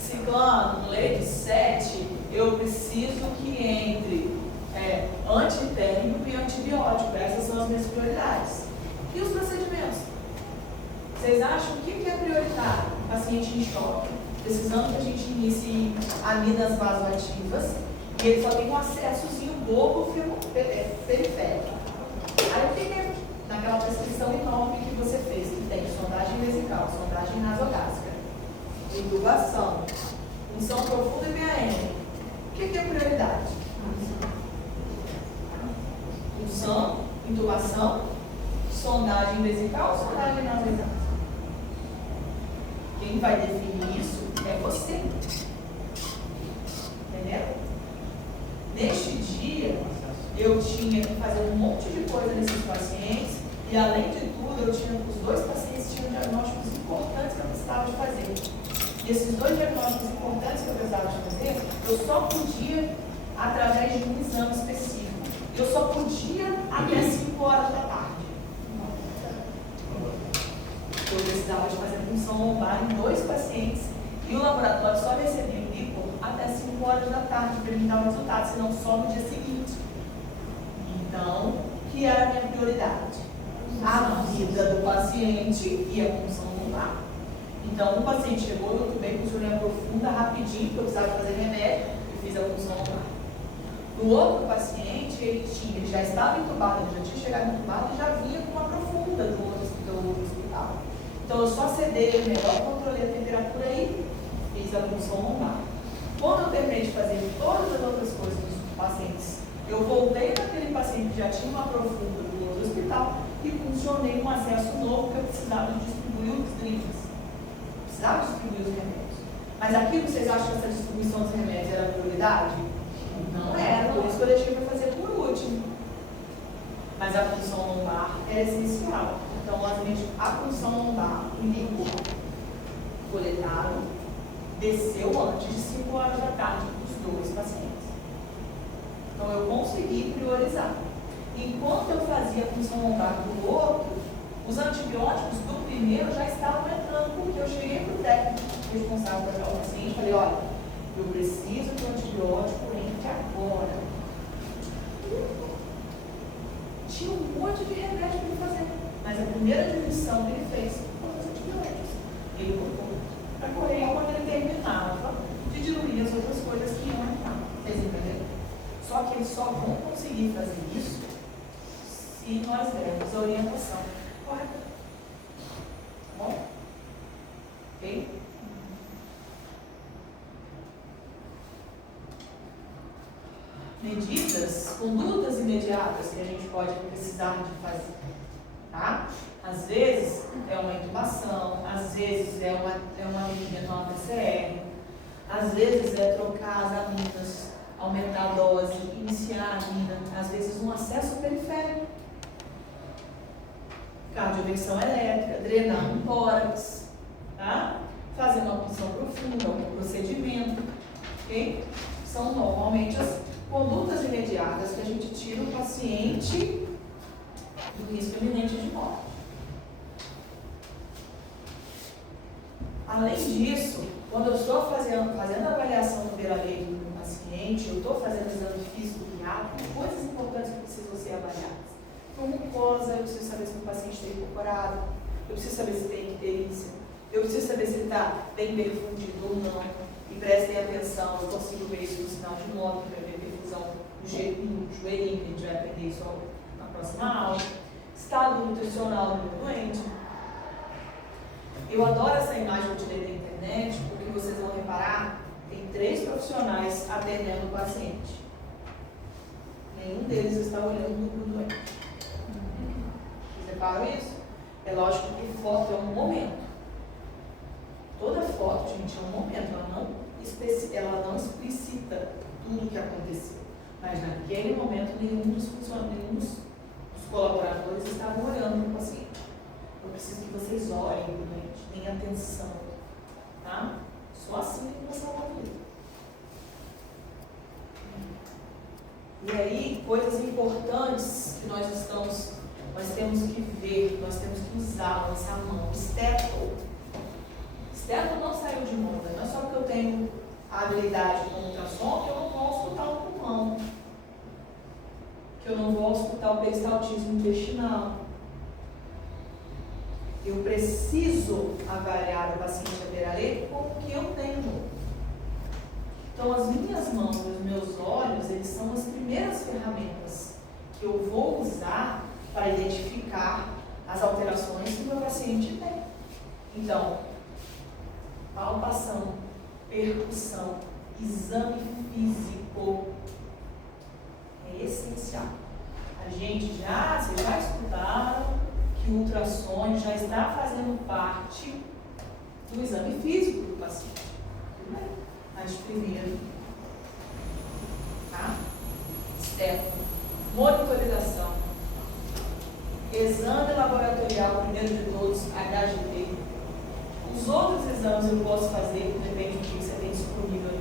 Ciclano, no leito 7, eu preciso que entre antitérmico e antibiótico. Essas são as minhas prioridades. E os procedimentos? Vocês acham o que é prioritário? Paciente em choque, precisando que a gente inicie aminas vasoativas, e ele só tem um acessozinho bobo periférico. Aí o que é naquela prescrição enorme que você fez, que tem sondagem vesical, sondagem nasogástrica, intubação, punção profunda e PAM. O que é prioridade? Punção, intubação, sondagem vesical, sondagem nasogástrica. Quem vai definir isso é você. Entendeu? Neste dia, eu tinha que fazer um monte de coisa nesses pacientes e, além de tudo, os dois pacientes tinham diagnósticos importantes que eu precisava de fazer. E esses dois diagnósticos importantes que eu precisava de fazer, eu só podia através de um exame específico. Eu só podia até 5 horas da tarde. Eu precisava de fazer punção lombar em 2 pacientes e o laboratório só recebia o líquido até 5 horas da tarde para ele me dar o resultado, senão só no dia seguinte. Então, que era a minha prioridade? A vida do paciente e a punção lombar. Então, o paciente chegou, eu tomei punção profunda rapidinho, porque eu precisava fazer remédio, e fiz a punção lombar. O outro paciente, ele já estava entubado, ele já tinha chegado entubado e já vinha com uma profunda do outro hospital. Então, eu só sedei melhor, controlei a temperatura e fiz a punção lombar. Quando eu terminei de fazer todas as outras coisas dos pacientes, eu voltei naquele paciente que já tinha uma profunda do outro hospital e funcionei um acesso novo que eu precisava distribuir os drips. Precisava distribuir os remédios. Mas aquilo, vocês acham que essa distribuição dos remédios era prioridade? Não era, por isso que eu deixei para fazer por último. Mas a punção lombar era essencial. Então, a punção lombar, o líquido coletado, desceu antes de 5 horas da tarde dos 2 pacientes. Então, eu consegui priorizar. Enquanto eu fazia a punção lombar do outro, os antibióticos do primeiro já estavam entrando, porque eu cheguei para o técnico responsável por aquela paciente e falei: olha, eu preciso que o antibiótico entre agora. Tinha um monte de remédio para fazer, mas a primeira diminuição que ele fez foi os antibióticos. Ele botou para correr quando ele terminava de diluir as outras coisas que iam entrar. Vocês entenderam? Só que eles só vão conseguir fazer isso se nós dermos a orientação correta. Tá bom? Ok? Medidas, condutas imediatas que a gente pode precisar de fazer. Tá? Às vezes é uma intubação, às vezes é uma medida numa PCR, às vezes é trocar as aminas, aumentar a dose, iniciar a amina, às vezes um acesso periférico, cardioversão elétrica, drenar um tórax, tá? Fazer uma punção profunda, um procedimento, ok? São normalmente as condutas imediatas que a gente tira o paciente do risco iminente de morte. Além disso, quando eu estou fazendo a avaliação do beira-leito do paciente, eu estou fazendo exame físico guiado, coisas importantes que precisam ser avaliadas. mucosa, eu preciso saber se o paciente está incorporado, eu preciso saber se tem icterícia, eu preciso saber se ele está bem perfundido ou não. E prestem atenção, eu consigo ver isso no sinal de moto, para ver perfusão no joelhinho, que a gente vai aprender isso na próxima aula. Estado nutricional do meu doente. Eu adoro essa imagem que eu tirei da internet, porque vocês vão reparar, tem 3 profissionais atendendo o paciente. Nenhum deles está olhando para o doente. Vocês reparam isso? É lógico que foto é um momento. Toda foto, gente, é um momento. Ela não explicita tudo o que aconteceu. Mas naquele momento, nenhum dos colaboradores estavam olhando para o paciente. Eu preciso que vocês olhem para o doente, tenham atenção. Tá? Só assim que você vai ver. E aí, coisas importantes que nós temos que ver, nós temos que usar a nossa mão. Esteto. Esteto não saiu de moda. Não é só porque eu tenho a habilidade com o ultrassom que eu não vou auscultar o pulmão. Que eu não vou auscultar o peristaltismo intestinal. Eu preciso avaliar o paciente à beira-leito com o que eu tenho. Então, as minhas mãos e os meus olhos, eles são as primeiras ferramentas que eu vou usar para identificar as alterações que o meu paciente tem. Então, palpação, percussão, exame físico é essencial. Vocês já escutaram que o ultrassom já está fazendo parte do exame físico do paciente. Mas primeiro, tá? Esteto, monitorização, exame laboratorial, primeiro de todos, HGT. Os outros exames eu posso fazer, depende do que você tem disponível no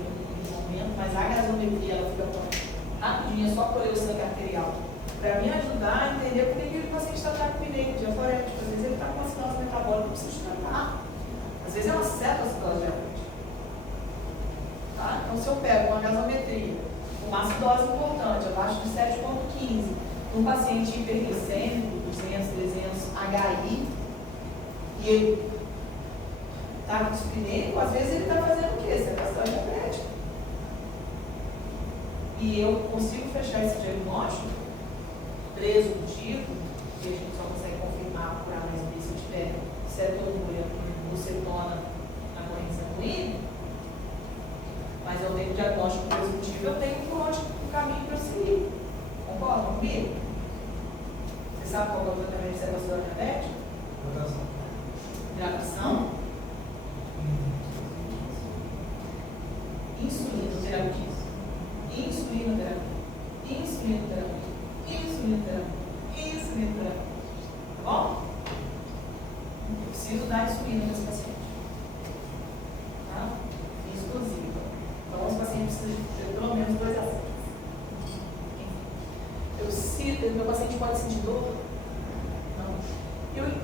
momento, mas a gasometria ela fica rapidinho, é só colher o sangue arterial. Para me ajudar a entender por que o paciente está taquipneico, diaforético. Às vezes ele está com uma acidose metabólica que precisa tratar. Às vezes é uma certa acidose diabética. Tá? Então, se eu pego uma gasometria, uma acidose importante, abaixo de 7,15, num paciente hiperglicêmico, 200, 300, HI, e ele está com dispneico, às vezes ele está fazendo o quê? Separação diabética. E eu consigo fechar esse diagnóstico presuntivo, que a gente só consegue confirmar por A mais B se tiver cetonúria ou cetona na corrente sanguínea. Mas eu tenho diagnóstico presuntivo, eu tenho um caminho para seguir. Concordam comigo? Você sabe qual é o tratamento de separação diabética? Hidratação. Insulinoterapia. Tá bom? Eu preciso dar insulina nesse paciente. Tá? Exclusiva. Então, os pacientes precisam de pelo menos 2 acessos. Meu paciente pode sentir dor? Não.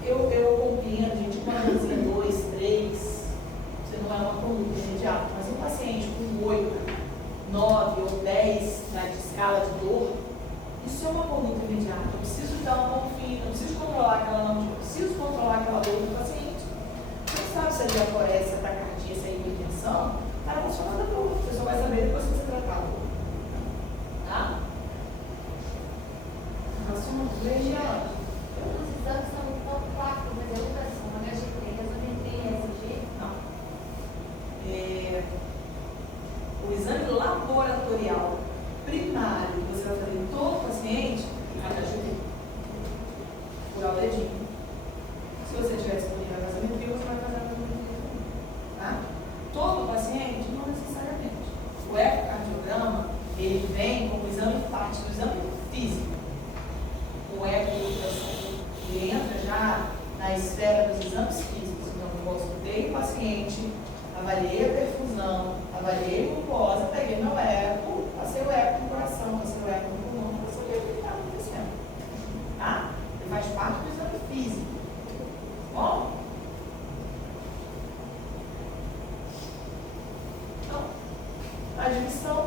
Eu compreendo, gente, uma dorzinha 2, 3, você não é uma conduta imediata, mas um paciente com 8, 9 ou 10 na escala de dor, isso é uma conduta imediata. Eu preciso dar uma morfina, eu preciso controlar aquela dor do paciente. Você não sabe se é diaforese, se é taquicardia, se é hipertensão, está relacionada a dor. Você só vai saber depois que você tratar a dor. Tá? Assunto, Legiane. Os exames são tão clássicos, mas é ultrassom, HGT, gasometria, ESG? Não. O exame laboratorial primário que você vai fazer em todo paciente, HGT. Furar o dedinho. Se você tiver disponível a gasometria, você vai fazer a gasometria. Tá? Todo paciente, não necessariamente. O ecocardiograma, ele vem como exame parte do exame físico. O ecocardiograma, ele entra já na esfera dos exames físicos. Então, eu consultei o paciente, avaliei a perfusão, avaliei a glucose, peguei meu eco, passei o eco no coração, passei o eco no pulmão, para saber o que está acontecendo. Tá? Ele faz parte do exame físico. Bom? Então, admissão,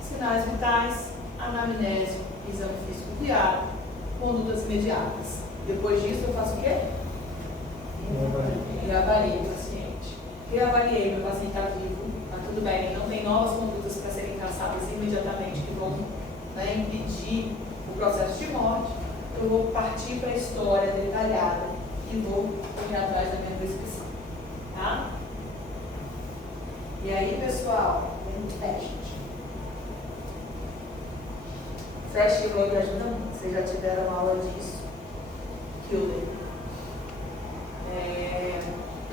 sinais vitais, anamnese, exame físico guiado, condutas imediatas. Depois disso, eu faço o quê? Reavalio o paciente. Reavaliei, meu paciente está vivo, está tudo bem, ele não tem novas condutas para serem traçadas imediatamente que vão, né, impedir o processo de morte. Eu vou partir para a história detalhada e vou correr atrás da minha prescrição. Tá? E aí, pessoal, vem o teste. Teste de load ajuda muito. Vocês já tiveram uma aula disso. Killer.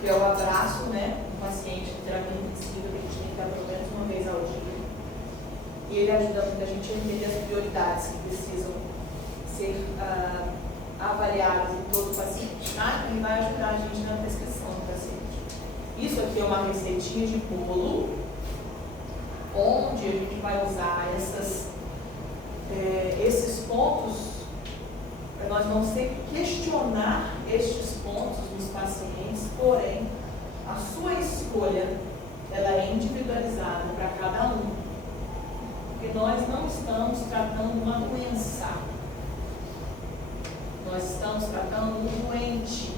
Que é o abraço, né? Um paciente de terapia intensiva que a gente tem que dar pelo menos uma vez ao dia. E ele ajuda muito a gente a entender as prioridades que precisam ser avaliadas em todo o paciente. Tá? Ele vai ajudar a gente na prescrição do paciente. Isso aqui é uma receitinha de bolo, onde a gente vai usar esses pontos. Nós vamos ter que questionar estes pontos dos pacientes, porém, a sua escolha ela é individualizada para cada um. Porque nós não estamos tratando uma doença. Nós estamos tratando um doente.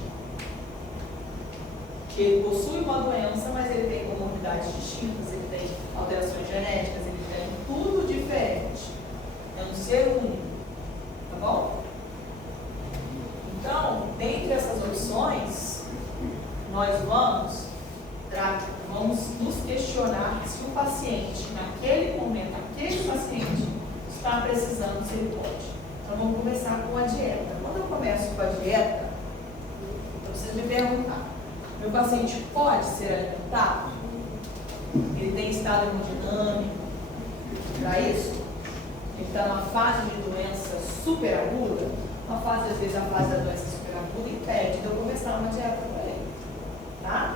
Que ele possui uma doença, mas ele tem comorbidades distintas, ele tem alterações genéticas, ele tem tudo diferente. É um ser único. Tá bom? Então, dentre essas opções, nós vamos nos questionar se o paciente, naquele momento, aquele paciente está precisando, se ele pode. Então, vamos começar com a dieta. Quando eu começo com a dieta, eu preciso me perguntar: meu paciente pode ser alimentado? Ele tem estado hemodinâmico para isso? Ele está numa fase de doença super aguda? Uma fase, às vezes, a fase da doença super aguda impede de eu começar uma dieta para ele. Tá?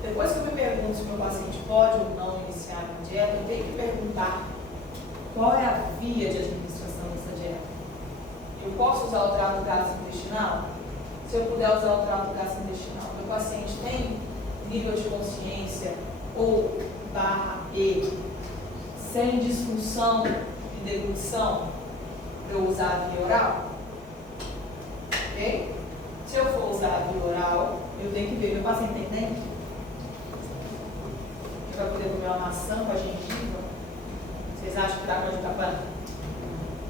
Depois que eu me pergunto se meu paciente pode ou não iniciar uma dieta, eu tenho que perguntar qual é a via de administração dessa dieta. Eu posso usar o trato gastrointestinal? Se eu puder usar o trato gastrointestinal, meu paciente tem nível de consciência ou /E sem disfunção de deglutição para eu usar a via oral? Ok? Se eu for usar a via oral, eu tenho que ver, meu paciente tem dente? Ele vai poder comer uma maçã com a gengiva? Vocês acham que dá para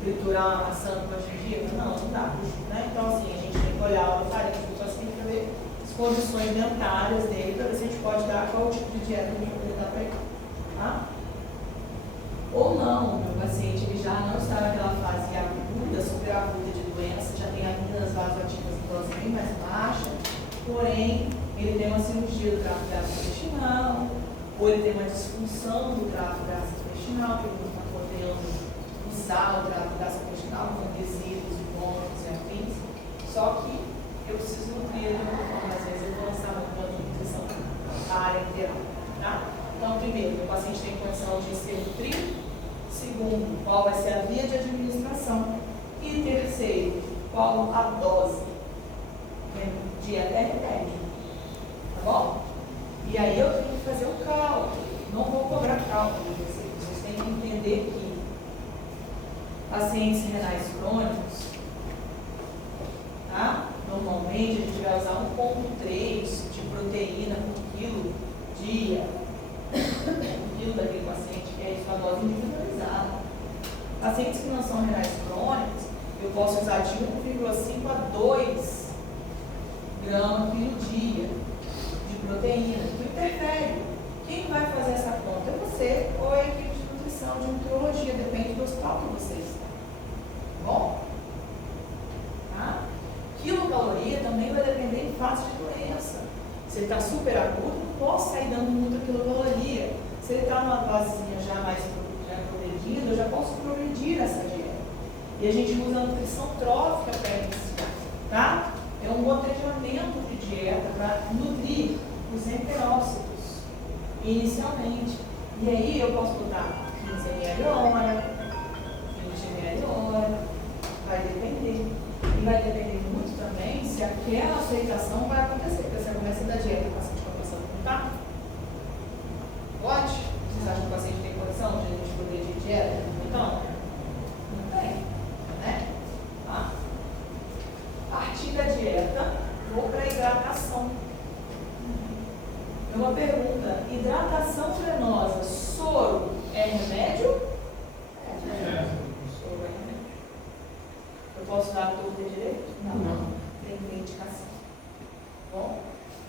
triturar uma maçã com a gengiva? Não, não dá. Né? Então, assim, a gente tem que olhar o orçamento do paciente para ver as condições dentárias dele, para ver se a gente pode dar qual tipo de dieta que a gente vai poder dar para ele. Tá? Ou não, meu paciente ele já não está naquela fase aguda, super aguda de doença, já tem aminas vasoativas em dose bem mais baixa, porém, ele tem uma cirurgia do trato gastrointestinal, ou ele tem uma disfunção do trato gastrointestinal, que ele não está podendo usar o trato gastrointestinal com resíduos, vômitos e afins. Só que eu preciso nutrir ele, às vezes eu vou lançar uma plano de nutrição parenteral, tá? Então, primeiro, o paciente tem condição de ser nutrido. Segundo, qual vai ser a via de administração. E terceiro, qual a dose. Dieta é remédio. Tá bom? E aí eu tenho que fazer o cálculo. Não vou cobrar cálculo de vocês. Vocês têm que entender que pacientes renais crônicos, tá? Normalmente a gente vai usar 1,3 de proteína por quilo dia. O quilo daquele paciente, que é isso, a dose individualizada. Pacientes que não são renais crônicos, eu posso usar de 1,5 a 2 gramas quilo dia de proteína. Isso interfere. Quem vai fazer essa conta é você ou a equipe de nutrição, de nutrologia, depende do hospital que você está. Bom? Tá? Quilocaloria também vai depender em fase de doença. Se ele está super agudo, não posso sair dando muita quilocaloria. Se ele está numa fasezinha já mais progredida, eu já posso progredir nessa dieta. E a gente usa a nutrição trófica para iniciar, tá? É um bom treinamento de dieta para nutrir os enterócitos inicialmente. E aí eu posso botar 15 ml hora, 20 ml hora, vai depender. E vai depender muito também se aquela aceitação vai acontecer. Porque você começa da dieta, o paciente vai passando por tá? Pode? Vocês acham que o paciente tem condição de a gente poder de dieta? Então, não tem, né? posso dar todo o direito? Não. Tem que ter indicação. Bom,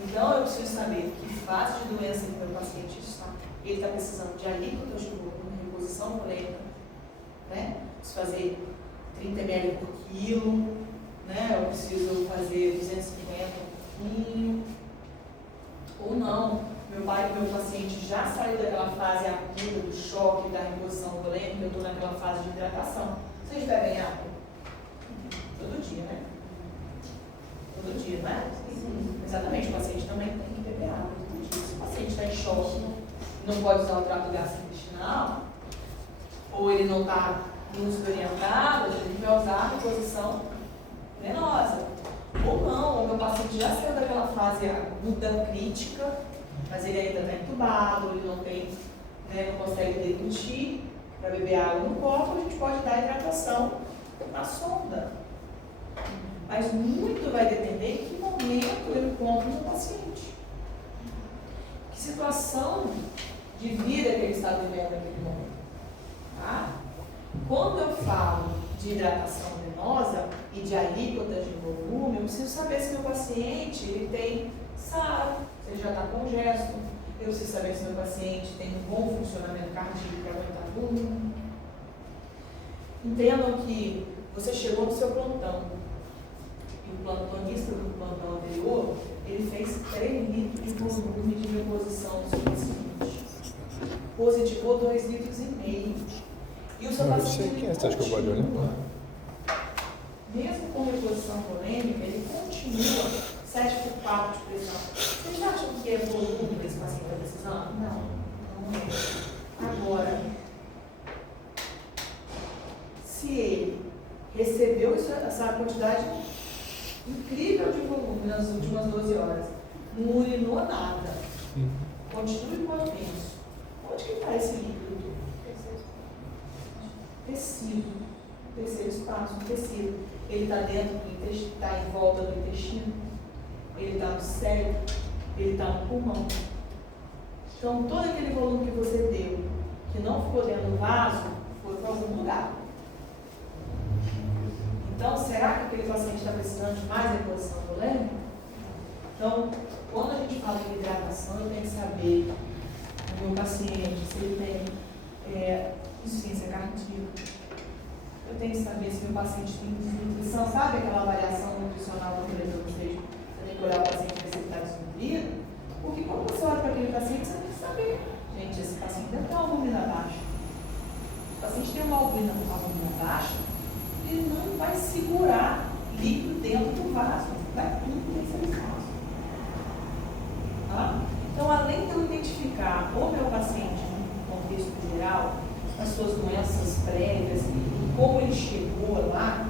então eu preciso saber que fase de doença que o meu paciente está. Ele está precisando de alíquotas de volume, reposição volêmica, né? Preciso fazer 30 ml por quilo, né? Eu preciso fazer 250 por quilo. Ou não, meu paciente já saiu daquela fase aguda do choque, da reposição volêmica, eu estou naquela fase de hidratação. Vocês bebem água? Todo dia, né? Todo dia, não é? Sim. Exatamente, o paciente também tem que beber água todo dia. Se o paciente está em choque, não pode usar o trato gastrointestinal, ou ele não está orientado, ele vai usar a reposição venosa. Ou não, o meu paciente já saiu daquela fase aguda, crítica, mas ele ainda está entubado, ele não tem, né, não consegue deglutir para beber água no copo, a gente pode dar hidratação na sonda. Mas muito vai depender em que momento eu encontro no paciente. Que situação de vida que ele está vivendo naquele momento. Tá? Quando eu falo de hidratação venosa e de alíquotas de volume, eu preciso saber se meu paciente ele tem SARO, se ele já está congesto. Eu preciso saber se meu paciente tem um bom funcionamento cardíaco para aguentar volume. Entendam que você chegou no seu plantão e o plantonista do plantão anterior, ele fez 3 litros de volume de reposição do seu paciente. Positivou 2,5 litros. E o seu paciente ele continua, mesmo com reposição volêmica, ele continua 7/4 de pressão. Vocês acham que é volume que esse paciente está precisando? Não, não é. Agora, se ele recebeu essa quantidade incrível de volume nas últimas 12 horas, não urinou nada, continua hipotenso, onde que está esse líquido? Tecido, terceiro espaço, tecido. Ele está dentro do intestino, está em volta do intestino, ele está no cérebro, ele está no pulmão. Então, todo aquele volume que você deu, que não ficou dentro do vaso, foi para algum lugar. Então, será que aquele paciente está precisando de mais reposição volêmica? Então, quando a gente fala de hidratação, eu tenho que saber o meu paciente, se ele tem insuficiência cardíaca. Eu tenho que saber se meu paciente tem desnutrição. Sabe aquela avaliação nutricional que eu falei para vocês? Você tem que olhar o paciente para ver se ele está desnutrido. Porque quando você olha para aquele paciente, você tem que saber. Gente, esse paciente deve ter uma albumina baixa. Se o paciente tem uma albumina baixa, ele não vai segurar líquido dentro do vaso. Vai tudo tem que ser espaço. Tá? Então, além de eu identificar o meu paciente no contexto geral, as suas doenças prévias e como ele chegou lá,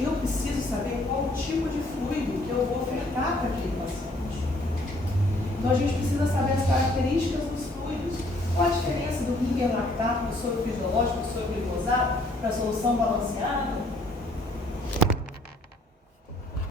eu preciso saber qual o tipo de fluido que eu vou ofertar para aquele paciente. Então a gente precisa saber as características dos fluidos. Qual a diferença do hiperlactato, do soro fisiológico, do soro glicosato, para a solução balanceada?